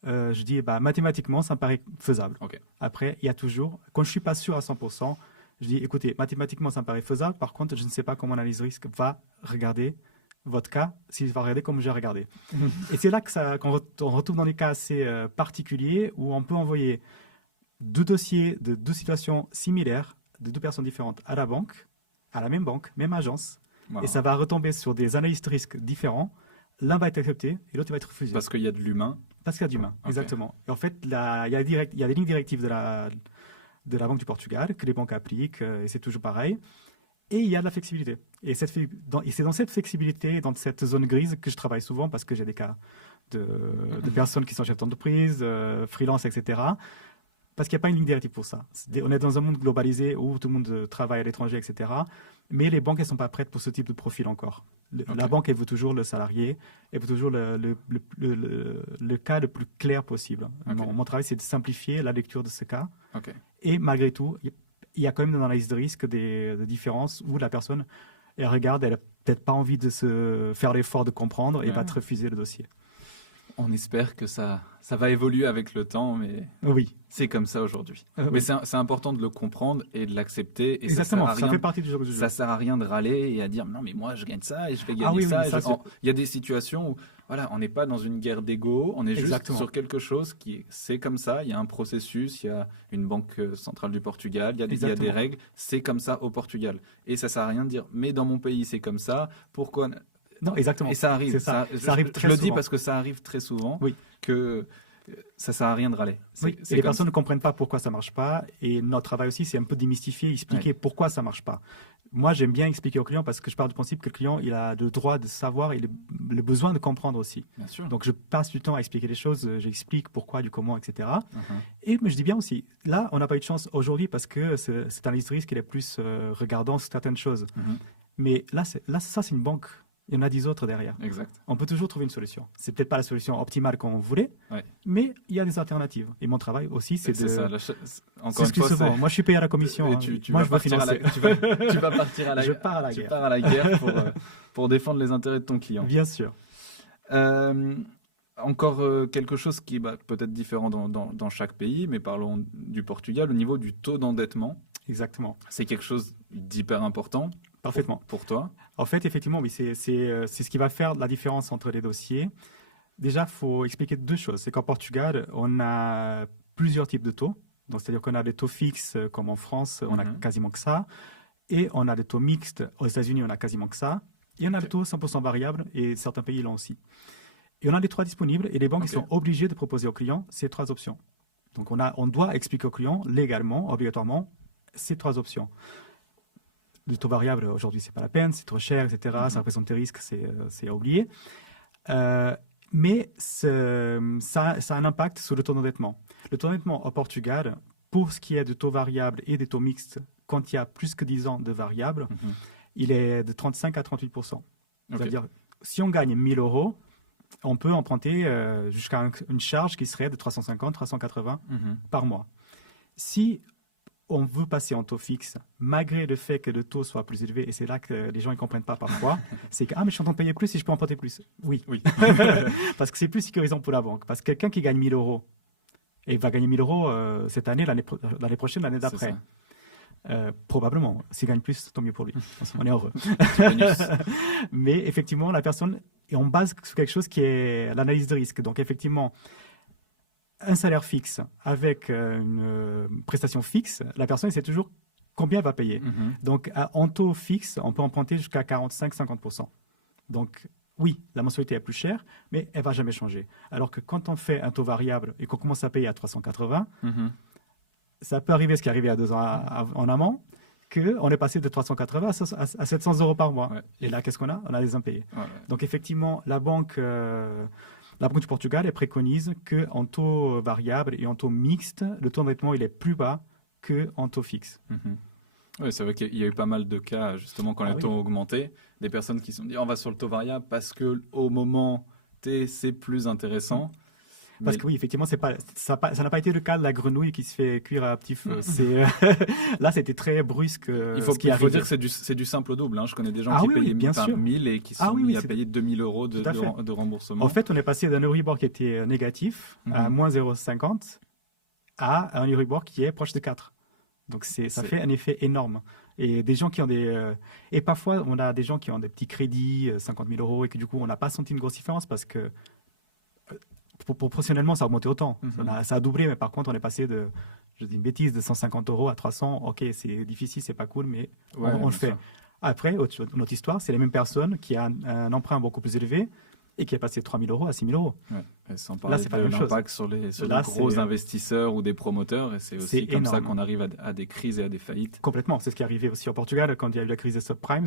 je dis mathématiquement, ça me paraît faisable. Après, il y a toujours, quand je ne suis pas sûr à 100%, je dis écoutez, mathématiquement, ça me paraît faisable, par contre, je ne sais pas comment l'analyse de risque va regarder votre cas, s'il va regarder comme j'ai regardé. Et c'est là qu'on retrouve dans des cas assez particuliers où on peut envoyer 2 dossiers de 2 situations similaires de 2 personnes différentes à la banque, à la même banque, même agence, et ça va retomber sur des analystes de risque différents. L'un va être accepté et l'autre va être refusé. Parce qu'il y a de l'humain. Parce qu'il y a de l'humain, exactement. Et en fait, il y a des lignes directives de la Banque du Portugal que les banques appliquent, et c'est toujours pareil. Et il y a de la flexibilité. Et c'est dans cette flexibilité, dans cette zone grise que je travaille souvent parce que j'ai des cas de personnes qui sont chefs d'entreprise, freelance, etc. parce qu'il n'y a pas une ligne directive pour ça. On est dans un monde globalisé où tout le monde travaille à l'étranger, etc. Mais les banques, elles ne sont pas prêtes pour ce type de profil encore. La banque, elle veut toujours le salarié, elle veut toujours le cas le plus clair possible. Mon travail, c'est de simplifier la lecture de ce cas. Et malgré tout, il y a quand même dans l'analyse de risque des différences où la personne, elle regarde, elle n'a peut-être pas envie de se faire l'effort de comprendre et va te refuser le dossier. On espère que ça va évoluer avec le temps, mais c'est comme ça aujourd'hui. Mais c'est important de le comprendre et de l'accepter. Et exactement, ça fait partie du jeu. Ça sert à rien de râler et à dire non mais moi je gagne ça et je vais gagner ça. Il y a des situations où on n'est pas dans une guerre d'ego, on est juste sur quelque chose c'est comme ça. Il y a un processus, il y a une banque centrale du Portugal, il y a des règles, c'est comme ça au Portugal. Et ça sert à rien de dire mais dans mon pays c'est comme ça, pourquoi? Non, exactement. Et ça arrive. Ça arrive très souvent. Je le dis parce que ça arrive très souvent. Que ça sert à rien de râler. Et les personnes ne comprennent pas pourquoi ça marche pas. Et notre travail aussi, c'est un peu démystifier, expliquer pourquoi ça marche pas. Moi, j'aime bien expliquer au client parce que je pars du principe que le client, il a le droit de savoir et le besoin de comprendre aussi. Bien sûr. Donc, je passe du temps à expliquer les choses, j'explique pourquoi, du comment, etc. Et mais je dis bien aussi, là, on n'a pas eu de chance aujourd'hui parce que c'est un risque qui est plus regardant sur certaines choses. Mais là, ça, c'est une banque. Il y en a 10 autres derrière. Exact. On peut toujours trouver une solution. C'est peut-être pas la solution optimale qu'on voulait, mais il y a des alternatives. Et mon travail aussi, c'est de... Encore une fois, moi, je suis payé à la commission. Moi, je vais financer. Tu vas partir à la guerre. Je pars à la guerre. Tu pars à la guerre pour défendre les intérêts de ton client. Bien sûr. Encore quelque chose qui est peut-être différent dans chaque pays, mais parlons du Portugal, au niveau du taux d'endettement. Exactement. C'est quelque chose d'hyper important. Parfaitement. Pour toi. En fait, effectivement, oui, c'est ce qui va faire la différence entre les dossiers. Déjà, il faut expliquer deux choses. C'est qu'en Portugal, on a plusieurs types de taux. Donc, c'est-à-dire qu'on a des taux fixes, comme en France, on a quasiment que ça. Et on a des taux mixtes. Aux États-Unis, on a quasiment que ça. Et on a des taux 100% variables, et certains pays l'ont aussi. Et on a les trois disponibles, et les banques sont obligées de proposer aux clients ces trois options. Donc, on doit expliquer aux clients, légalement, obligatoirement, ces trois options. Le taux variable, aujourd'hui, ce n'est pas la peine, c'est trop cher, etc. Ça représente des risques, c'est à oublier. Mais ça a un impact sur le taux d'endettement. Le taux d'endettement au Portugal, pour ce qui est de taux variables et des taux mixtes, quand il y a plus que 10 ans de variables, il est de 35 à 38%. C'est-à-dire, si on gagne 1 000 euros, on peut emprunter jusqu'à une charge qui serait de 350, 380 par mois. Si on veut passer en taux fixe, malgré le fait que le taux soit plus élevé, et c'est là que les gens ne comprennent pas parfois, c'est que mais je suis en train de payer plus et je peux emprunter plus. Oui. Parce que c'est plus sécurisant pour la banque. Parce que quelqu'un qui gagne 1 000 euros, et va gagner 1 000 euros cette année, l'année prochaine, l'année d'après. Probablement. S'il gagne plus, tant mieux pour lui. On est heureux. Mais effectivement, la personne, et on base sur quelque chose qui est l'analyse de risque. Donc effectivement, un salaire fixe avec une prestation fixe, la personne sait toujours combien elle va payer. Donc, en taux fixe, on peut emprunter jusqu'à 45-50%. Donc, oui, la mensualité est plus chère, mais elle ne va jamais changer. Alors que quand on fait un taux variable et qu'on commence à payer à 380, ça peut arriver ce qui est arrivé à 2 ans en amont, qu'on est passé de 380 à 700 euros par mois. Et là, qu'est-ce qu'on a? On a des impayés. Donc, effectivement, la Banque du Portugal, elle préconise qu'en taux variable et en taux mixte, le taux d'endettement il est plus bas qu'en taux fixe. Oui, c'est vrai qu'il y a eu pas mal de cas, justement, quand les taux ont augmenté, des personnes qui se sont dit on va sur le taux variable parce qu'au moment T, c'est plus intéressant. Parce que oui, effectivement, ça n'a pas été le cas de la grenouille qui se fait cuire à petit feu. Là, c'était très brusque. Il faut dire que c'est du simple au double. Je connais des gens qui payaient 1 000 et qui sont mis à payer 2 000 euros de remboursement. En fait, on est passé d'un Euribor qui était négatif à moins 0,50 à un Euribor qui est proche de 4. Donc, ça fait un effet énorme. Et des gens qui ont et parfois, on a des gens qui ont des petits crédits, 50 000 euros, et que du coup, on n'a pas senti une grosse différence parce que proportionnellement, ça a augmenté autant. Ça a doublé, mais par contre, on est passé je dis une bêtise, de 150 euros à 300. Ok, c'est difficile, c'est pas cool, mais on le fait. Après, notre histoire, c'est les mêmes personnes qui ont un emprunt beaucoup plus élevé et qui est passé de 3 000 euros à 6 000 euros. Sans parler de l'impact sur les gros investisseurs ou des promoteurs. Et c'est aussi comme ça qu'on arrive à des crises et à des faillites. Complètement. C'est ce qui est arrivé aussi au Portugal quand il y a eu la crise des subprimes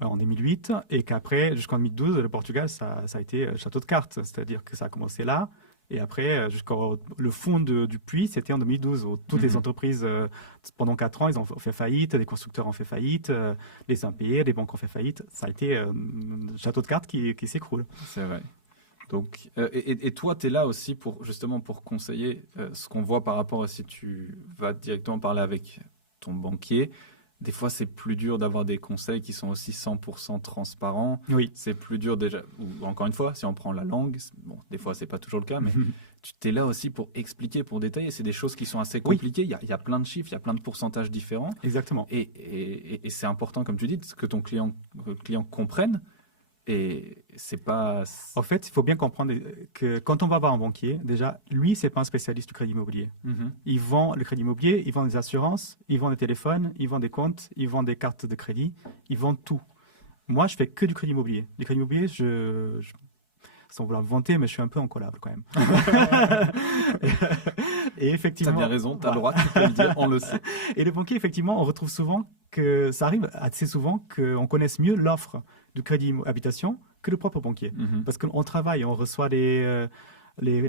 en 2008, et qu'après, jusqu'en 2012, le Portugal, ça a été château de cartes. C'est-à-dire que ça a commencé là, Et après, jusqu'au le fond du puits, c'était en 2012, où toutes les entreprises, pendant 4 ans, ils ont fait faillite, les constructeurs ont fait faillite, les impayés, les banques ont fait faillite. Ça a été un château de cartes qui s'écroule. C'est vrai. Donc, et toi, tu es là aussi justement pour conseiller ce qu'on voit par rapport à si tu vas directement parler avec ton banquier. Des fois, c'est plus dur d'avoir des conseils qui sont aussi 100% transparents. Oui. C'est plus dur déjà, ou encore une fois, si on prend la langue, bon, des fois, c'est pas toujours le cas, mais tu t'es là aussi pour expliquer, pour détailler. C'est des choses qui sont assez compliquées. Il y a plein de chiffres, il y a plein de pourcentages différents. Exactement. Et c'est important, comme tu dis, que ton client comprenne. Et c'est pas... En fait, il faut bien comprendre que quand on va voir un banquier, déjà, lui, c'est pas un spécialiste du crédit immobilier. Il vend le crédit immobilier, il vend des assurances, il vend des téléphones, il vend des comptes, il vend des cartes de crédit, il vend tout. Moi, je fais que du crédit immobilier. Du crédit immobilier, sans vouloir me vanter, mais je suis un peu incollable quand même. Et effectivement... Tu as bien raison, tu as le droit, tu peux le dire, on le sait. Et le banquier, effectivement, on retrouve souvent que ça arrive assez souvent qu'on connaisse mieux l'offre de crédit habitation que le propre banquier. Parce qu'on travaille, on reçoit les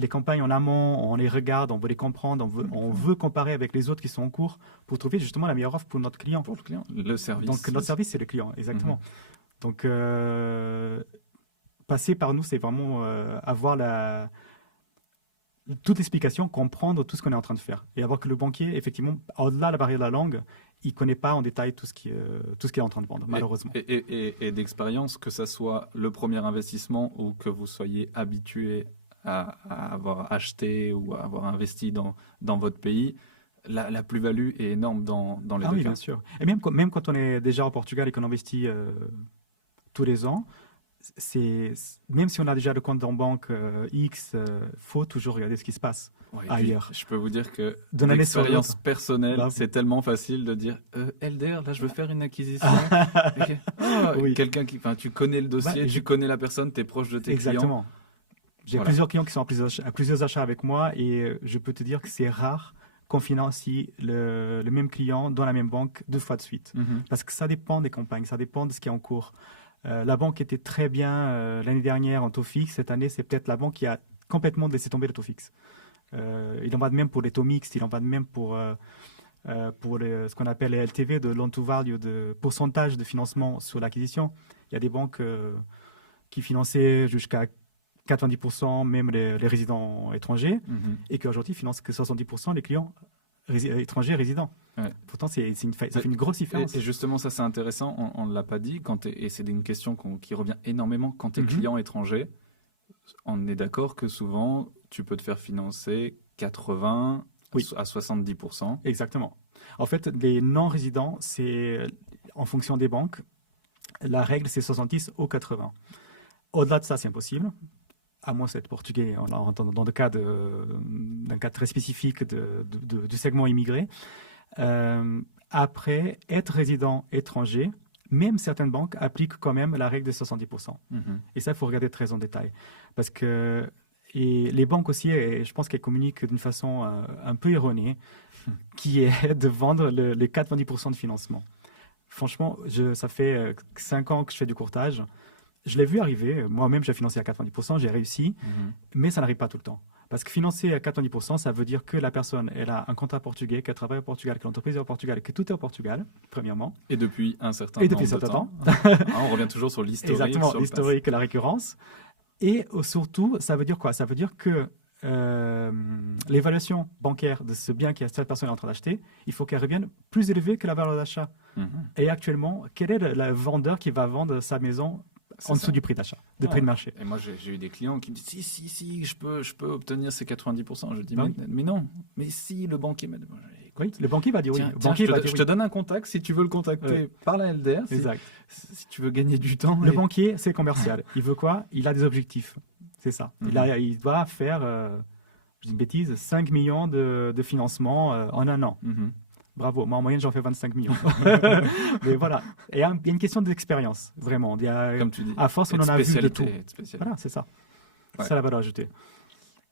campagnes en amont, on les regarde, on veut les comprendre, on veut comparer avec les autres qui sont en cours pour trouver justement la meilleure offre pour notre client. Pour le client, le service. Donc notre service, c'est le client, exactement. Donc passer par nous, c'est vraiment avoir toute l'explication, comprendre tout ce qu'on est en train de faire. Et avoir que le banquier, effectivement, au-delà de la barrière de la langue, il ne connaît pas en détail tout ce qu'il est en train de vendre, malheureusement. Et d'expérience, que ça soit le premier investissement ou que vous soyez habitué à avoir acheté ou à avoir investi dans votre pays, la plus-value est énorme dans les deux oui, cas. Bien sûr. Et même quand on est déjà au Portugal et qu'on investit tous les ans, même si on a déjà le compte en banque X, faut toujours regarder ce qui se passe ailleurs. Je peux vous dire que d'une l'expérience personnelle, c'est tellement facile de dire LDR, là je veux faire une acquisition. Oui. Quelqu'un tu connais le dossier, tu connais la personne, tu es proche de tes Exactement. clients. J'ai plusieurs clients qui sont à plusieurs achats avec moi et je peux te dire que c'est rare qu'on financie le même client dans la même banque 2 fois de suite. Parce que ça dépend des campagnes, ça dépend de ce qui est en cours. La banque était très bien l'année dernière en taux fixe. Cette année, c'est peut-être la banque qui a complètement laissé tomber le taux fixe. Il en va de même pour les taux mixtes, il en va de même pour ce qu'on appelle les LTV, de loan to value, de pourcentage de financement sur l'acquisition. Il y a des banques qui finançaient jusqu'à 90%, même les résidents étrangers, et qui aujourd'hui financent que 70% les clients étrangers résidents. Ouais. Pourtant, ça fait une grosse différence. Et justement, ça c'est intéressant, on ne l'a pas dit, et c'est une question qui revient énormément. Quand tu es client étranger, on est d'accord que souvent, tu peux te faire financer 80 à 70%. Exactement. En fait, les non-résidents, c'est en fonction des banques, la règle c'est 70 ou 80. Au-delà de ça, c'est impossible. À moins d'être portugais, dans le cas d'un cas très spécifique du segment immigré. Après, être résident étranger, même certaines banques appliquent quand même la règle de 70%. Et ça, il faut regarder très en détail. Parce que les banques aussi, et je pense qu'elles communiquent d'une façon un peu erronée, qui est de vendre les 90% de financement. Franchement, ça fait 5 ans que je fais du courtage. Je l'ai vu arriver. Moi-même, j'ai financé à 90%, j'ai réussi. Mais ça n'arrive pas tout le temps. Parce que financer à 90%, ça veut dire que la personne, elle a un contrat portugais, qu'elle travaille au Portugal, que l'entreprise est au Portugal, que tout est au Portugal, premièrement. Et depuis un certain temps. On revient toujours sur l'historique. Exactement, l'historique et la récurrence. Et surtout, ça veut dire quoi? Ça veut dire que l'évaluation bancaire de ce bien que cette personne est en train d'acheter, il faut qu'elle revienne plus élevée que la valeur d'achat. Et actuellement, quel est le vendeur qui va vendre sa maison en dessous du prix d'achat, prix de marché? Et moi, j'ai eu des clients qui me disent si, je peux obtenir ces 90%. Je dis mais non, mais si le banquier m'a dit. Oui, le banquier va dire oui. Je te donne un contact si tu veux le contacter par la LDR. Si tu veux gagner du temps. Le banquier, c'est commercial. Il veut quoi? Il a des objectifs. C'est ça. Il doit faire, je dis une bêtise, 5 millions de financement en un an. Bravo. Moi, en moyenne, j'en fais 25 millions. Mais voilà. Et il y a une question d'expérience, vraiment. Comme tu dis. À force, on en a vu de tout. Voilà, c'est ça. Ouais. C'est la valeur ajoutée.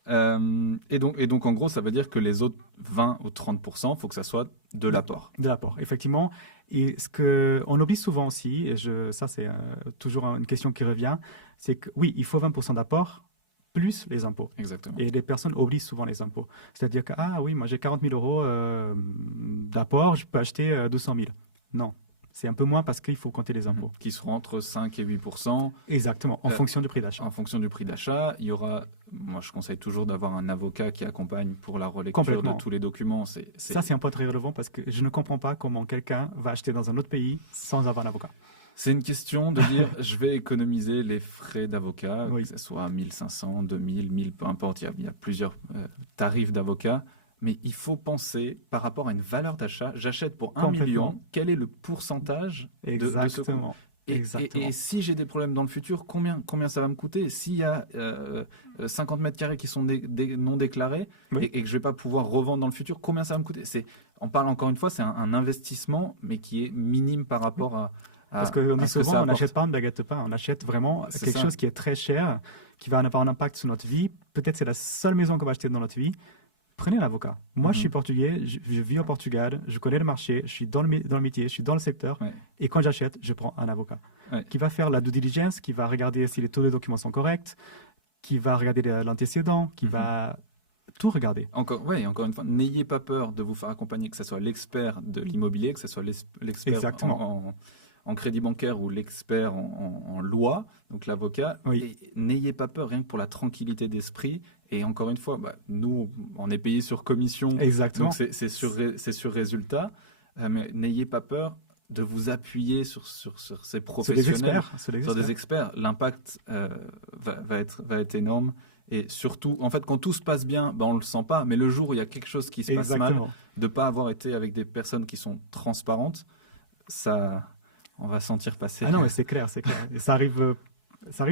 Et donc, en gros, ça veut dire que les autres 20 ou 30%, il faut que ça soit de l'apport. De l'apport, effectivement. Et ce qu'on oublie souvent aussi, ça c'est toujours une question qui revient, c'est que oui, il faut 20% d'apport, plus les impôts. Exactement. Et les personnes oublient souvent les impôts. C'est-à-dire que, ah oui, moi j'ai 40 000 euros d'apport, je peux acheter 200 000. Non, c'est un peu moins parce qu'il faut compter les impôts. Qui seront entre 5 et 8%. Exactement, en fonction du prix d'achat. En fonction du prix d'achat, il y aura, moi je conseille toujours d'avoir un avocat qui accompagne pour la relecture de tous les documents. Ça, c'est un point très relevant parce que je ne comprends pas comment quelqu'un va acheter dans un autre pays sans avoir un avocat. C'est une question de dire, je vais économiser les frais d'avocat, oui. que ce soit 1500, 2000, 1000, peu importe, il y a plusieurs tarifs d'avocat. Mais il faut penser par rapport à une valeur d'achat. J'achète pour 1 million, quel est le pourcentage de ce coût ? Et si j'ai des problèmes dans le futur, combien ça va me coûter ? S'il y a 50 mètres carrés qui sont non déclarés et que je ne vais pas pouvoir revendre dans le futur, combien ça va me coûter ? On parle encore une fois, c'est un investissement, mais qui est minime par rapport à parce qu'on dit souvent, on n'achète pas une baguette de pain, on achète vraiment quelque chose qui est très cher, qui va avoir un impact sur notre vie. Peut-être c'est la seule maison qu'on va acheter dans notre vie. Prenez un avocat. Moi, je suis portugais, je vis au Portugal, je connais le marché, je suis dans le métier, je suis dans le secteur. Et quand j'achète, je prends un avocat qui va faire la due diligence, qui va regarder si tous les documents sont corrects, qui va regarder l'antécédent, qui va tout regarder. Encore une fois, n'ayez pas peur de vous faire accompagner, que ce soit l'expert de l'immobilier, que ce soit l'expert en crédit bancaire ou l'expert en loi, donc l'avocat. Et n'ayez pas peur, rien que pour la tranquillité d'esprit. Et encore une fois, nous, on est payé sur commission, donc c'est sur résultat. Mais n'ayez pas peur de vous appuyer sur ces professionnels, sur des experts. L'impact va être énorme. Et surtout, en fait, quand tout se passe bien, on ne le sent pas. Mais le jour où il y a quelque chose qui se passe mal, de ne pas avoir été avec des personnes qui sont transparentes, on va sentir passer. Ah non, mais c'est clair. Et ça arrive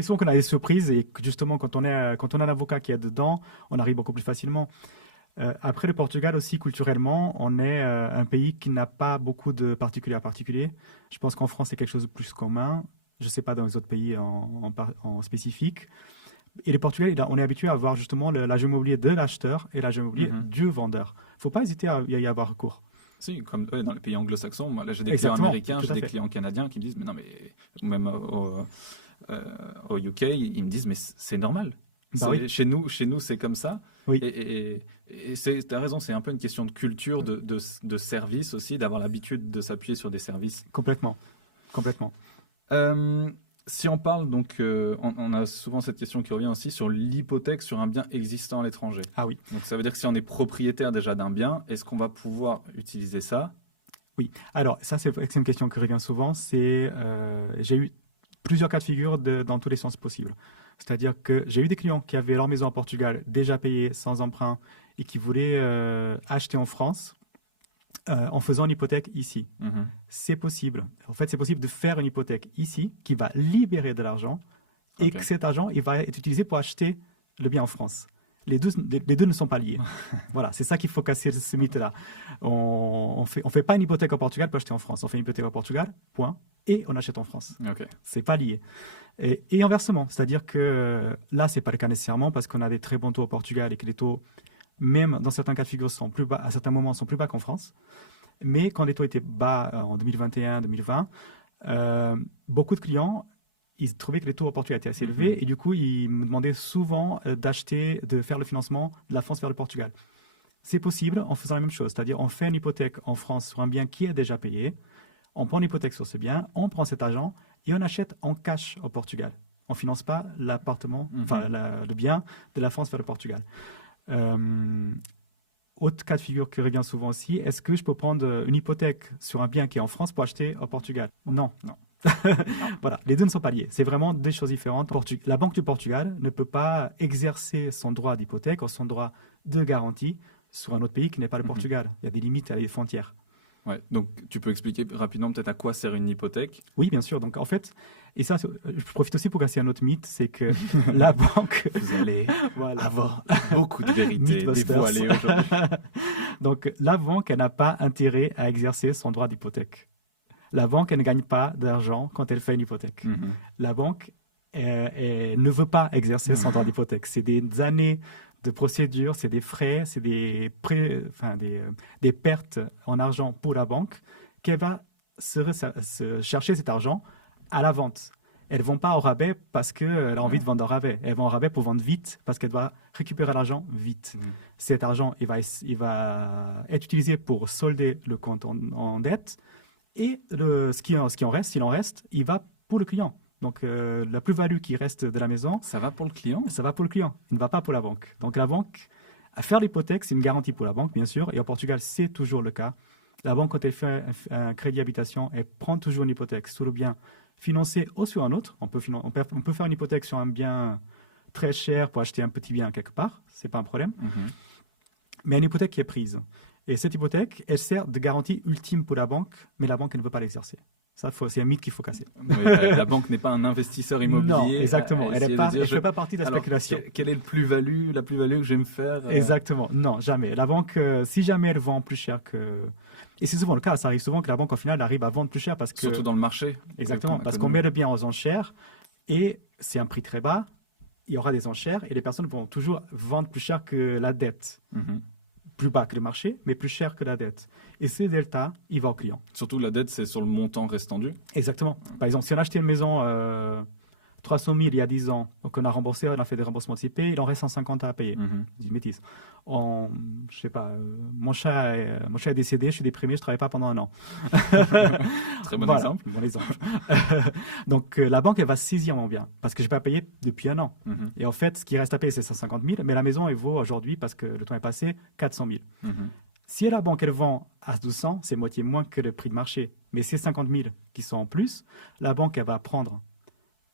souvent qu'on a des surprises et que justement, quand on a un avocat qui est dedans, on arrive beaucoup plus facilement. Après, le Portugal aussi, culturellement, on est un pays qui n'a pas beaucoup de particulier à particulier. Je pense qu'en France, c'est quelque chose de plus commun. Je ne sais pas dans les autres pays en spécifique. Et le Portugal, on est habitué à voir justement l'agent immobilier de l'acheteur et l'agent immobilier du vendeur. Il ne faut pas hésiter à y avoir recours. Si, comme dans les pays anglo-saxons, moi là j'ai des clients américains, j'ai des clients canadiens qui me disent, mais non, mais même au UK, ils me disent, mais c'est normal. Chez nous, c'est comme ça. Oui. Et tu as raison, c'est un peu une question de culture, de service aussi, d'avoir l'habitude de s'appuyer sur des services. Complètement. Si on parle, donc, on a souvent cette question qui revient aussi sur l'hypothèque sur un bien existant à l'étranger. Ah oui. Donc ça veut dire que si on est propriétaire déjà d'un bien, est-ce qu'on va pouvoir utiliser ça ? Oui. Alors ça, c'est une question qui revient souvent. J'ai eu plusieurs cas de figure dans tous les sens possibles. C'est-à-dire que j'ai eu des clients qui avaient leur maison en Portugal déjà payée sans emprunt et qui voulaient acheter en France. En faisant une hypothèque ici. C'est possible. En fait, c'est possible de faire une hypothèque ici qui va libérer de l'argent et que cet argent il va être utilisé pour acheter le bien en France. Les deux ne sont pas liés. Voilà, c'est ça qu'il faut casser ce mythe-là. On fait pas une hypothèque en Portugal pour acheter en France. On fait une hypothèque en Portugal, point, et on achète en France. C'est pas lié. Et inversement, c'est-à-dire que là, c'est pas le cas nécessairement parce qu'on a des très bons taux au Portugal et que les taux même dans certains cas de figure, sont plus bas, à certains moments, sont plus bas qu'en France. Mais quand les taux étaient bas en 2021, 2020, beaucoup de clients, ils trouvaient que les taux au Portugal étaient assez élevés et du coup, ils me demandaient souvent de faire le financement de la France vers le Portugal. C'est possible en faisant la même chose, c'est-à-dire on fait une hypothèque en France sur un bien qui est déjà payé, on prend une hypothèque sur ce bien, on prend cet argent et on achète en cash au Portugal. On ne finance pas l'appartement, le bien de la France vers le Portugal. Autre cas de figure qui revient souvent aussi, est-ce que je peux prendre une hypothèque sur un bien qui est en France pour acheter au Portugal ? Non. Voilà, les deux ne sont pas liés. C'est vraiment deux choses différentes. La Banque du Portugal ne peut pas exercer son droit d'hypothèque ou son droit de garantie sur un autre pays qui n'est pas le Portugal. Il y a des limites à des frontières. Ouais, donc tu peux expliquer rapidement peut-être à quoi sert une hypothèque ? Oui, bien sûr. Donc en fait, et ça, je profite aussi pour casser un autre mythe, c'est que la banque... Vous allez avoir beaucoup de vérités dévoilées aujourd'hui. Donc la banque, elle n'a pas intérêt à exercer son droit d'hypothèque. La banque, elle ne gagne pas d'argent quand elle fait une hypothèque. La banque, elle ne veut pas exercer son droit d'hypothèque. C'est des années de procédure, c'est des frais, c'est des pertes en argent pour la banque qu'elle va se chercher cet argent à la vente. elles ne vont pas au rabais parce qu'elle a envie de vendre au rabais. Elles vont au rabais pour vendre vite parce qu'elle doit récupérer l'argent vite. Cet argent, il va être utilisé pour solder le compte en dette et ce qui en reste, s'il en reste, il va pour le client. Donc, la plus-value qui reste de la maison, ça va pour le client? Ça va pour le client, il ne va pas pour la banque. Donc, la banque, à faire l'hypothèque, c'est une garantie pour la banque, bien sûr. Et au Portugal, c'est toujours le cas. La banque, quand elle fait un crédit habitation, elle prend toujours une hypothèque sur le bien financé ou sur un autre. On peut faire une hypothèque sur un bien très cher pour acheter un petit bien quelque part. Ce n'est pas un problème. Mais une hypothèque qui est prise. Et cette hypothèque, elle sert de garantie ultime pour la banque, mais la banque, elle ne veut pas l'exercer. Ça, c'est un mythe qu'il faut casser. Oui, la banque n'est pas un investisseur immobilier. Non, exactement. Elle ne fait pas partie de la spéculation. Quelle est la plus-value que je vais me faire Exactement. Non, jamais. La banque, si jamais elle vend plus cher que... Et c'est souvent le cas, ça arrive souvent que la banque, au final, arrive à vendre plus cher parce que... Surtout dans le marché. Exactement, parce qu'on met le bien aux enchères et c'est un prix très bas, il y aura des enchères et les personnes vont toujours vendre plus cher que la dette. Plus bas que le marché, mais plus cher que la dette. Et ce delta, il va au client. Surtout la dette, c'est sur le montant restant dû. Exactement. Par exemple, si on a acheté une maison 300 000 il y a 10 ans, donc on a remboursé, on a fait des remboursements anticipés, il en reste 150 à payer. Je dis bêtise. Je sais pas, mon chat est décédé, je suis déprimé, je ne travaille pas pendant un an. Très bon exemple. Bon exemple. Donc la banque, elle va saisir mon bien, parce que je n'ai pas payé depuis un an. Et en fait, ce qui reste à payer, c'est 150 000, mais la maison, elle vaut aujourd'hui, parce que le temps est passé, 400 000. Si la banque, elle vend à 1200, c'est moitié moins que le prix de marché. Mais ces 50 000 qui sont en plus, la banque, elle va prendre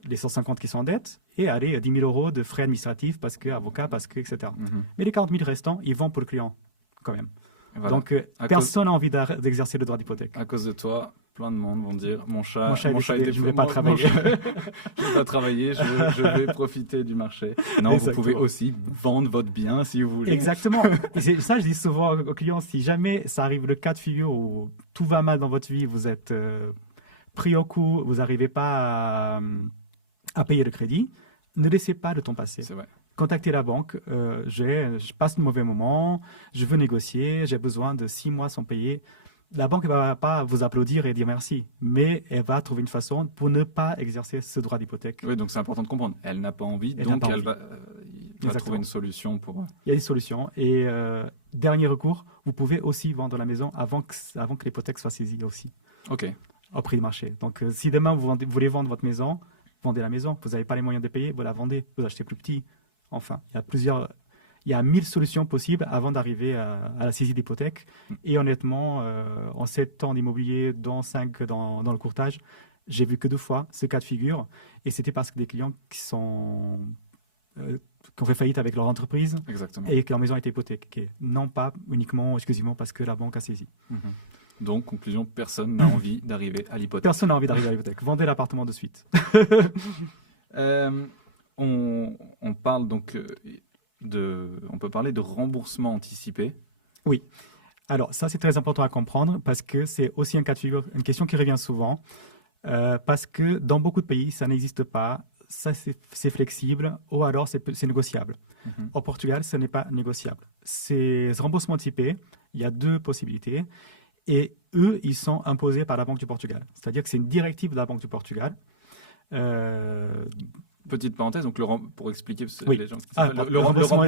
les 150 qui sont en dette et aller 10 000 euros de frais administratifs parce que avocat, parce que, etc. Mais les 40 000 restants, ils vendent pour le client, quand même. Voilà. Donc, personne n'a envie d'exercer le droit d'hypothèque. À cause de toi, plein de monde vont dire mon chat est je ne vais pas travailler. Je ne vais pas travailler, je vais profiter du marché. Non, Exactement. Vous pouvez aussi vendre votre bien si vous voulez. Exactement. Et c'est ça, je dis souvent aux clients, si jamais ça arrive le cas de figure où tout va mal dans votre vie, vous êtes pris au coup, vous n'arrivez pas à payer le crédit, ne laissez pas le temps passer. C'est vrai. Contactez la banque, je passe un mauvais moment, je veux négocier, j'ai besoin de 6 mois sans payer. La banque ne va pas vous applaudir et dire merci, mais elle va trouver une façon pour ne pas exercer ce droit d'hypothèque. Oui, donc c'est important de comprendre. Elle n'a pas envie, donc elle va trouver une solution pour... Il y a des solutions. Et dernier recours, vous pouvez aussi vendre la maison avant que l'hypothèque soit saisie aussi. OK. Au prix de marché. Donc si demain vous voulez vendre votre maison, vendez la maison. Vous n'avez pas les moyens de payer, vous la vendez, vous achetez plus petit. Enfin, il y a 1000 solutions possibles avant d'arriver à la saisie d'hypothèque. Et honnêtement, en 7 ans d'immobilier, dont 5 dans le courtage, j'ai vu que 2 fois ce cas de figure. Et c'était parce que des clients qui ont fait faillite avec leur entreprise. Exactement. Et que leur maison a été hypothéquée. Non pas uniquement, exclusivement parce que la banque a saisi. Donc, conclusion, personne n'a envie d'arriver à l'hypothèque. Personne n'a envie d'arriver à l'hypothèque. Vendez l'appartement de suite. On parle donc on peut parler de remboursement anticipé. Oui. Alors, ça, c'est très important à comprendre parce que c'est aussi un cas de figure, une question qui revient souvent. Parce que dans beaucoup de pays, ça n'existe pas. Ça, c'est flexible ou alors c'est négociable. Au Portugal, ce n'est pas négociable. Ce remboursement anticipé, il y a 2 possibilités. Et eux, ils sont imposés par la Banque du Portugal. C'est-à-dire que c'est une directive de la Banque du Portugal. Petite parenthèse, donc pour expliquer oui. les gens, le remboursement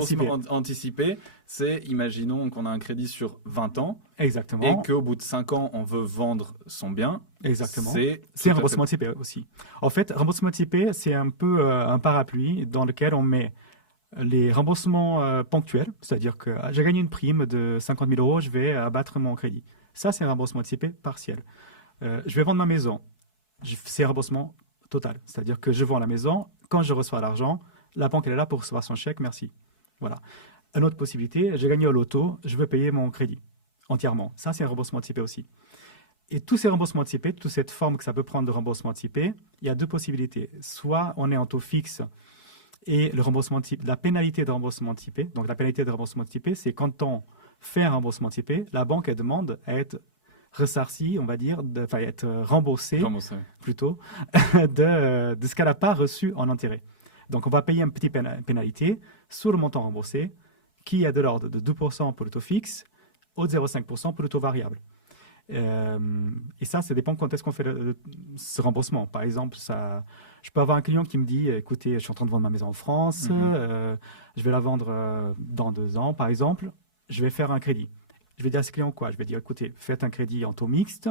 anticipé, c'est, imaginons qu'on a un crédit sur 20 ans. Exactement. Et qu'au bout de 5 ans, on veut vendre son bien. Exactement. C'est un remboursement anticipé aussi. En fait, remboursement anticipé, c'est un peu un parapluie dans lequel on met les remboursements ponctuels, c'est-à-dire que j'ai gagné une prime de 50 000 euros, je vais abattre mon crédit. Ça, c'est un remboursement anticipé partiel. Je vais vendre ma maison. C'est un remboursement total. C'est-à-dire que je vends la maison. Quand je reçois l'argent, la banque elle est là pour recevoir son chèque. Merci. Voilà. Une autre possibilité, j'ai gagné au loto. Je veux payer mon crédit entièrement. Ça, c'est un remboursement anticipé aussi. Et tous ces remboursements anticipés, toute cette forme que ça peut prendre de remboursement anticipé, il y a 2 possibilités. Soit on est en taux fixe et le remboursement anticipé, la pénalité de remboursement anticipé. Donc, la pénalité de remboursement anticipé, c'est quand on fait un remboursement anticipé, la banque elle demande à être ressarcie, on va dire, être remboursée plutôt, de ce qu'elle n'a pas reçu en intérêt. Donc, on va payer une petite pénalité sur le montant remboursé qui est de l'ordre de 2% pour le taux fixe ou de 0,5% pour le taux variable. Et ça dépend quand est-ce qu'on fait ce remboursement. Par exemple, je peux avoir un client qui me dit, écoutez, je suis en train de vendre ma maison en France, je vais la vendre dans 2 ans, par exemple, je vais faire un crédit. Je vais dire à ce client quoi? Je vais dire, écoutez, faites un crédit en taux mixte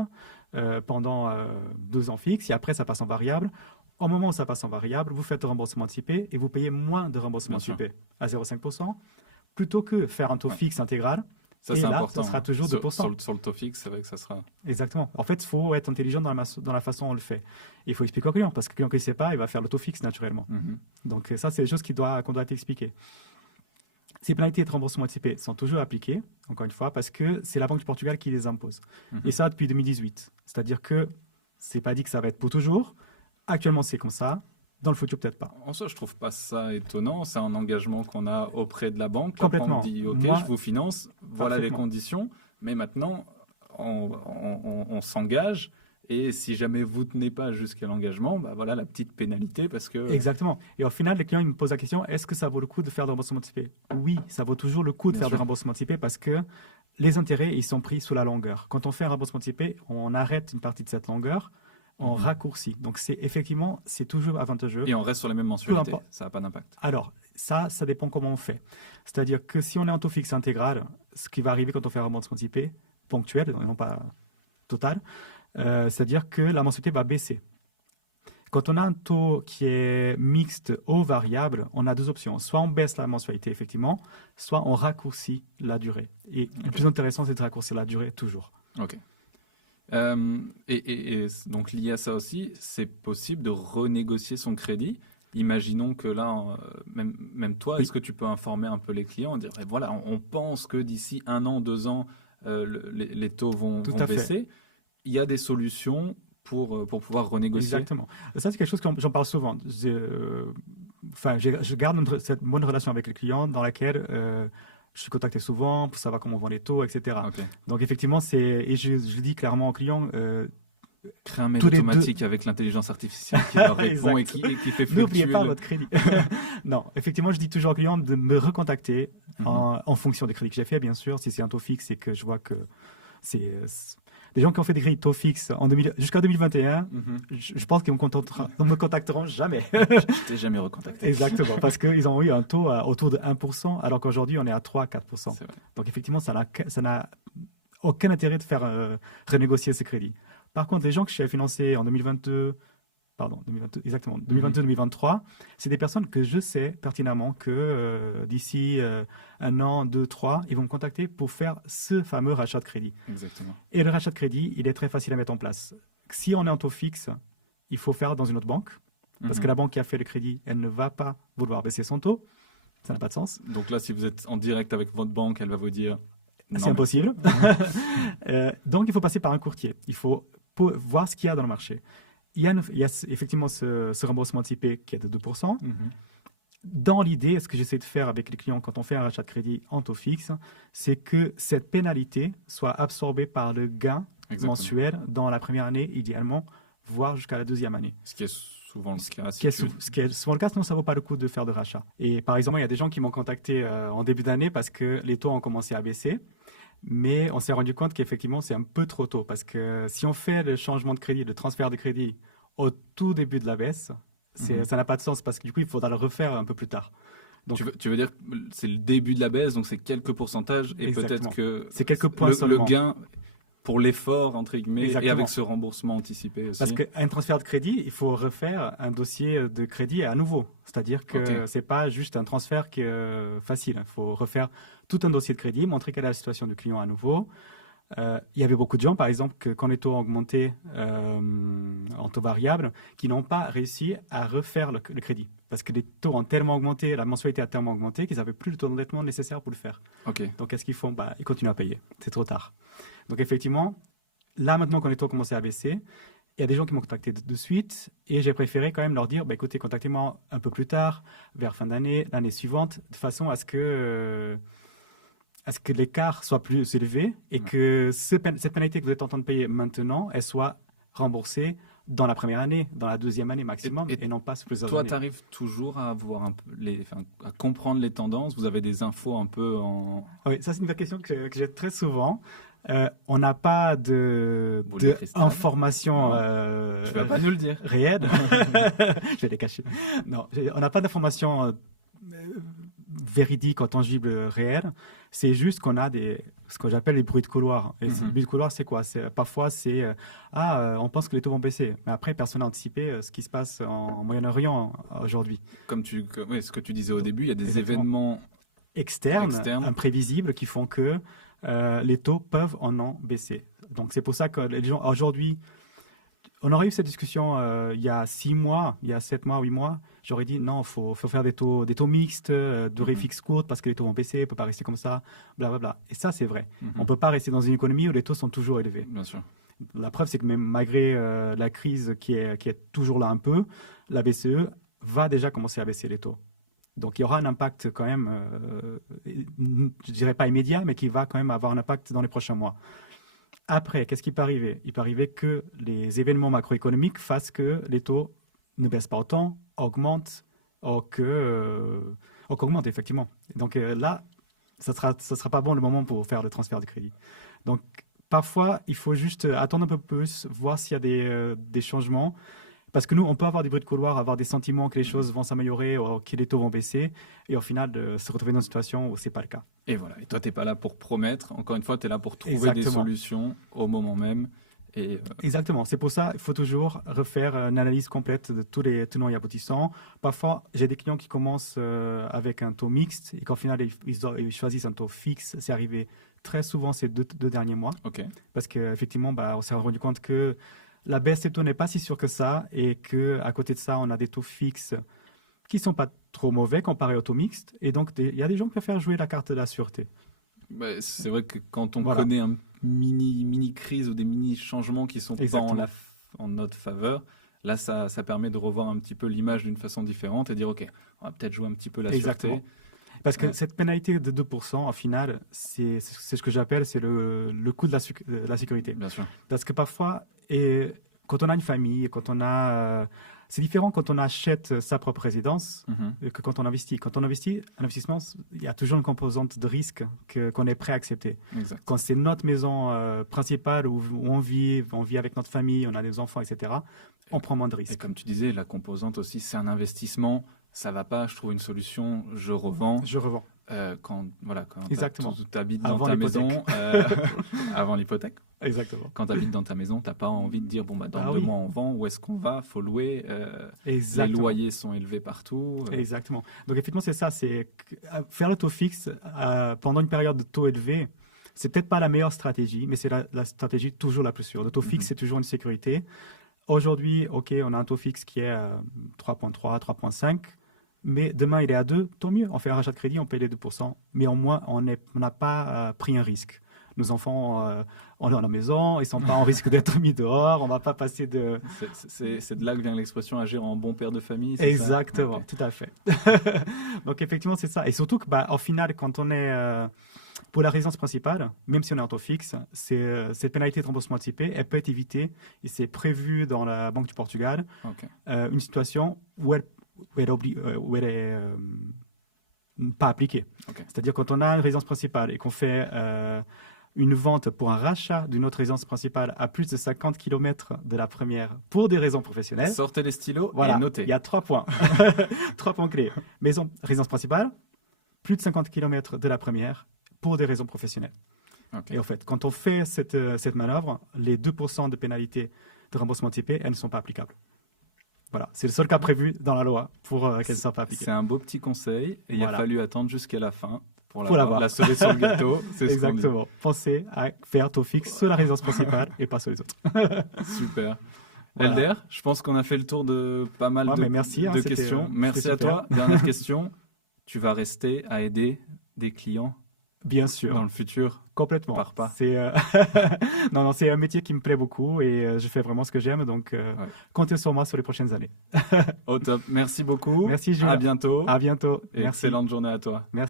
pendant 2 ans fixes, et après, ça passe en variable. Au moment où ça passe en variable, vous faites le remboursement anticipé et vous payez moins de remboursement anticipé à 0,5%, plutôt que faire un taux fixe intégral. Ça, et c'est là, important. ça sera toujours 2%. Sur le taux fixe, c'est vrai que ça sera... Exactement. En fait, il faut être intelligent dans la façon dont on le fait. Il faut expliquer au client, parce que le client qui ne sait pas, il va faire le taux fixe naturellement. Donc ça, c'est des choses qu'on doit t'expliquer. Ces pénalités de remboursement anticipé sont toujours appliquées, encore une fois, parce que c'est la Banque du Portugal qui les impose. Et ça depuis 2018. C'est-à-dire que c'est pas dit que ça va être pour toujours. Actuellement, c'est comme ça. Dans le futur, peut-être pas. En soi, je trouve pas ça étonnant. C'est un engagement qu'on a auprès de la banque. Complètement. On dit, OK, je vous finance, voilà les conditions. Mais maintenant, on s'engage. Et si jamais vous ne tenez pas jusqu'à l'engagement, bah voilà la petite pénalité parce que... Exactement. Et au final, les clients ils me posent la question, est-ce que ça vaut le coup de faire des remboursements anticipés? Oui, ça vaut toujours le coup de faire des remboursements anticipés parce que les intérêts, ils sont pris sous la longueur. Quand on fait un remboursement anticipé, on arrête une partie de cette longueur, on raccourcit. Donc, c'est toujours avantageux. Et on reste sur les mêmes mensualités. Ça n'a pas d'impact. Alors, ça dépend comment on fait. C'est-à-dire que si on est en taux fixe intégral, ce qui va arriver quand on fait un remboursement anticipé, ponctuel, non pas total, c'est-à-dire que la mensualité va baisser. Quand on a un taux qui est mixte ou variable, on a 2 options. Soit on baisse la mensualité, effectivement, soit on raccourcit la durée. Et le plus intéressant, c'est de raccourcir la durée toujours. OK. Et donc, lié à ça aussi, c'est possible de renégocier son crédit. Imaginons que là, même toi, est-ce que tu peux informer un peu les clients, dire, voilà, on pense que d'ici 1 an, 2 ans, les taux vont baisser. Il y a des solutions pour pouvoir renégocier. Exactement. Ça, c'est quelque chose que j'en parle souvent. Je garde cette bonne relation avec les clients dans laquelle je suis contacté souvent pour savoir comment on vend les taux, etc. Okay. Donc, effectivement, et je dis clairement aux clients... créer un mail automatique avec l'intelligence artificielle qui leur répond et qui fait fluctuer. N'oubliez pas votre crédit. Non, effectivement, je dis toujours aux clients de me recontacter en fonction des crédits que j'ai fait, bien sûr. Si c'est un taux fixe et que je vois que c'est... Des gens qui ont fait des crédits taux fixes jusqu'à 2021, je pense qu'ils ne me contacteront jamais. Je t'ai jamais recontacté. Exactement, parce qu'ils ont eu un taux autour de 1%, alors qu'aujourd'hui, on est à 3-4%. Donc, effectivement, ça n'a aucun intérêt de faire renégocier ces crédits. Par contre, les gens que j'ai financés en 2022-2023, c'est des personnes que je sais pertinemment que d'ici 1 an, 2, 3, ils vont me contacter pour faire ce fameux rachat de crédit. Exactement. Et le rachat de crédit, il est très facile à mettre en place. Si on est en taux fixe, il faut faire dans une autre banque, parce que la banque qui a fait le crédit, elle ne va pas vouloir baisser son taux. Ça n'a pas de sens. Donc là, si vous êtes en direct avec votre banque, elle va vous dire... C'est impossible. Donc, il faut passer par un courtier. Il faut voir ce qu'il y a dans le marché. Il y a effectivement ce remboursement anticipé qui est de 2%. Dans l'idée, ce que j'essaie de faire avec les clients quand on fait un rachat de crédit en taux fixe, c'est que cette pénalité soit absorbée par le gain mensuel dans la première année, idéalement, voire jusqu'à la 2e année. Ce qui est souvent le cas. Ce qui est souvent le cas, sinon ça ne vaut pas le coup de faire de rachat. Et par exemple, il y a des gens qui m'ont contacté en début d'année parce que les taux ont commencé à baisser. Mais on s'est rendu compte qu'effectivement, c'est un peu trop tôt parce que si on fait le changement de crédit, le transfert de crédit au tout début de la baisse, ça n'a pas de sens parce que du coup, il faudra le refaire un peu plus tard. Donc, tu veux dire que c'est le début de la baisse, donc c'est quelques pourcentages et peut-être que c'est quelques points seulement. Le gain pour l'effort, entre guillemets, et avec ce remboursement anticipé aussi. Parce qu'un transfert de crédit, il faut refaire un dossier de crédit à nouveau. C'est-à-dire que c'est pas juste un transfert qui est facile. Il faut refaire tout un dossier de crédit, montrer quelle est la situation du client à nouveau. Il y avait beaucoup de gens, par exemple, que quand les taux ont augmenté en taux variable, qui n'ont pas réussi à refaire le crédit. Parce que les taux ont tellement augmenté, la mensualité a tellement augmenté qu'ils n'avaient plus le taux d'endettement nécessaire pour le faire. Donc, qu'est-ce qu'ils font? Ils continuent à payer. C'est trop tard. Donc, effectivement, là, maintenant, quand les taux ont commencé à baisser, il y a des gens qui m'ont contacté de suite et j'ai préféré quand même leur dire, écoutez, contactez-moi un peu plus tard, vers fin d'année, l'année suivante, de façon à ce que l'écart soit plus élevé et que cette pénalité que vous êtes en train de payer maintenant, elle soit remboursée dans la première année, dans la 2e année maximum, et non pas sur plusieurs années. Toi, tu arrives toujours à avoir à comprendre les tendances. Vous avez des infos un peu en... Oui, ça c'est une question que j'ai très souvent. On n'a pas Boule de cristal. d'informations Tu vas pas nous le dire. réelles. Je vais les cacher. Non, on n'a pas d'informations véridiques ou tangibles réelles. C'est juste qu'on a ce que j'appelle les bruits de couloir. Et les bruits de couloir, c'est quoi? Parfois, on pense que les taux vont baisser. Mais après, personne n'a anticipé ce qui se passe en Moyen-Orient aujourd'hui. Oui, ce que tu disais au début, il y a des Exactement. événements Externes, imprévisibles, qui font que les taux peuvent en baisser. Donc, c'est pour ça que les gens, aujourd'hui, on aurait eu cette discussion il y a 6 mois, il y a 7 mois, 8 mois. J'aurais dit non, il faut faire des taux mixtes, durée fixe courte, parce que les taux vont baisser, on ne peut pas rester comme ça, blablabla. Et ça, c'est vrai. On ne peut pas rester dans une économie où les taux sont toujours élevés. Bien sûr. La preuve, c'est que même malgré la crise qui est toujours là un peu, la BCE va déjà commencer à baisser les taux. Donc, il y aura un impact quand même, je ne dirais pas immédiat, mais qui va quand même avoir un impact dans les prochains mois. Après, qu'est-ce qui peut arriver? Il peut arriver que les événements macroéconomiques fassent que les taux ne baissent pas autant, augmentent, qu'augmentent effectivement. Donc là, ça sera pas bon le moment pour faire le transfert de crédit. Donc, parfois, il faut juste attendre un peu plus, voir s'il y a des changements. Parce que nous, on peut avoir des bruits de couloir, avoir des sentiments que les choses vont s'améliorer, ou que les taux vont baisser, et au final, se retrouver dans une situation où ce n'est pas le cas. Et voilà. Et toi, tu n'es pas là pour promettre. Encore une fois, tu es là pour trouver Exactement. des solutions au moment même. Exactement. C'est pour ça qu'il faut toujours refaire une analyse complète de tous les tenants et aboutissants. Parfois, j'ai des clients qui commencent avec un taux mixte et qu'au final, ils choisissent un taux fixe. C'est arrivé très souvent ces deux derniers mois. OK. Parce qu'effectivement, on s'est rendu compte que la baisse des taux n'est pas si sûre que ça et qu'à côté de ça, on a des taux fixes qui ne sont pas trop mauvais comparés au taux mixte. Et donc, il y a des gens qui préfèrent jouer la carte de la sûreté. C'est vrai que quand on connaît un mini crise ou des mini changements qui sont pas en notre faveur, là ça permet de revoir un petit peu l'image d'une façon différente et dire ok, on va peut-être jouer un petit peu la sûreté. Parce que cette pénalité de 2%, au final, c'est ce que j'appelle c'est le coût de la sécurité. Bien sûr. Parce que parfois, quand on a une famille, quand on a c'est différent quand on achète sa propre résidence que quand on investit. Quand on investit, un investissement, il y a toujours une composante de risque qu'on est prêt à accepter. Exact. Quand c'est notre maison principale où on vit avec notre famille, on a des enfants, etc., on prend moins de risques. Et comme tu disais, la composante aussi, c'est un investissement. Ça ne va pas, je trouve une solution, je revends. Je revends. Quand tu habites avant dans ta maison, avant l'hypothèque. Exactement. Quand tu habites dans ta maison, tu n'as pas envie de dire dans 2 mois on vend, où est-ce qu'on va, il faut louer, les loyers sont élevés partout. Exactement. Donc effectivement c'est ça, c'est faire le taux fixe pendant une période de taux élevé, c'est peut-être pas la meilleure stratégie, mais c'est la stratégie toujours la plus sûre. Le taux fixe c'est toujours une sécurité. Aujourd'hui, ok, on a un taux fixe qui est 3,3, 3,5. Mais demain, il est à 2, tant mieux. On fait un rachat de crédit, on paye les 2%. Mais au moins, on n'a pas pris un risque. Nos enfants, on est à la maison, ils ne sont pas en risque d'être mis dehors. On ne va pas passer de... C'est de là que vient l'expression agir en bon père de famille. Exactement, okay. Tout à fait. Donc, effectivement, c'est ça. Et surtout qu'au final, quand on est... pour la résidence principale, même si on est en taux fixe, cette pénalité de remboursement anticipé, elle peut être évitée. Et c'est prévu dans la Banque du Portugal. Okay. Une situation où elle est pas appliquée. Okay. C'est-à-dire quand on a une résidence principale et qu'on fait une vente pour un rachat d'une autre résidence principale à plus de 50 km de la première pour des raisons professionnelles. Sortez les stylos et notez. Il y a 3 points. 3 points clés. Résidence principale, plus de 50 km de la première pour des raisons professionnelles. Okay. Et en fait, quand on fait cette manœuvre, les 2% de pénalité de remboursement anticipé, elles ne sont pas applicables. Voilà, c'est le seul cas prévu dans la loi pour qu'elle ne soit pas appliquée. C'est un beau petit conseil et il a fallu attendre jusqu'à la fin pour la cerise sur le gâteau. Exactement. Pensez à faire taux fixe sur la résidence principale et pas sur les autres. Super. Voilà. Elder, je pense qu'on a fait le tour de pas mal de questions. Merci à toi. Dernière question. Tu vas rester à aider des clients Bien sûr. Dans le futur. Complètement. Pars pas. Non, c'est un métier qui me plaît beaucoup et je fais vraiment ce que j'aime. Donc, comptez sur moi sur les prochaines années. Au top. Merci beaucoup. Merci, Julien. À bientôt. À bientôt. Merci. Excellente journée à toi. Merci.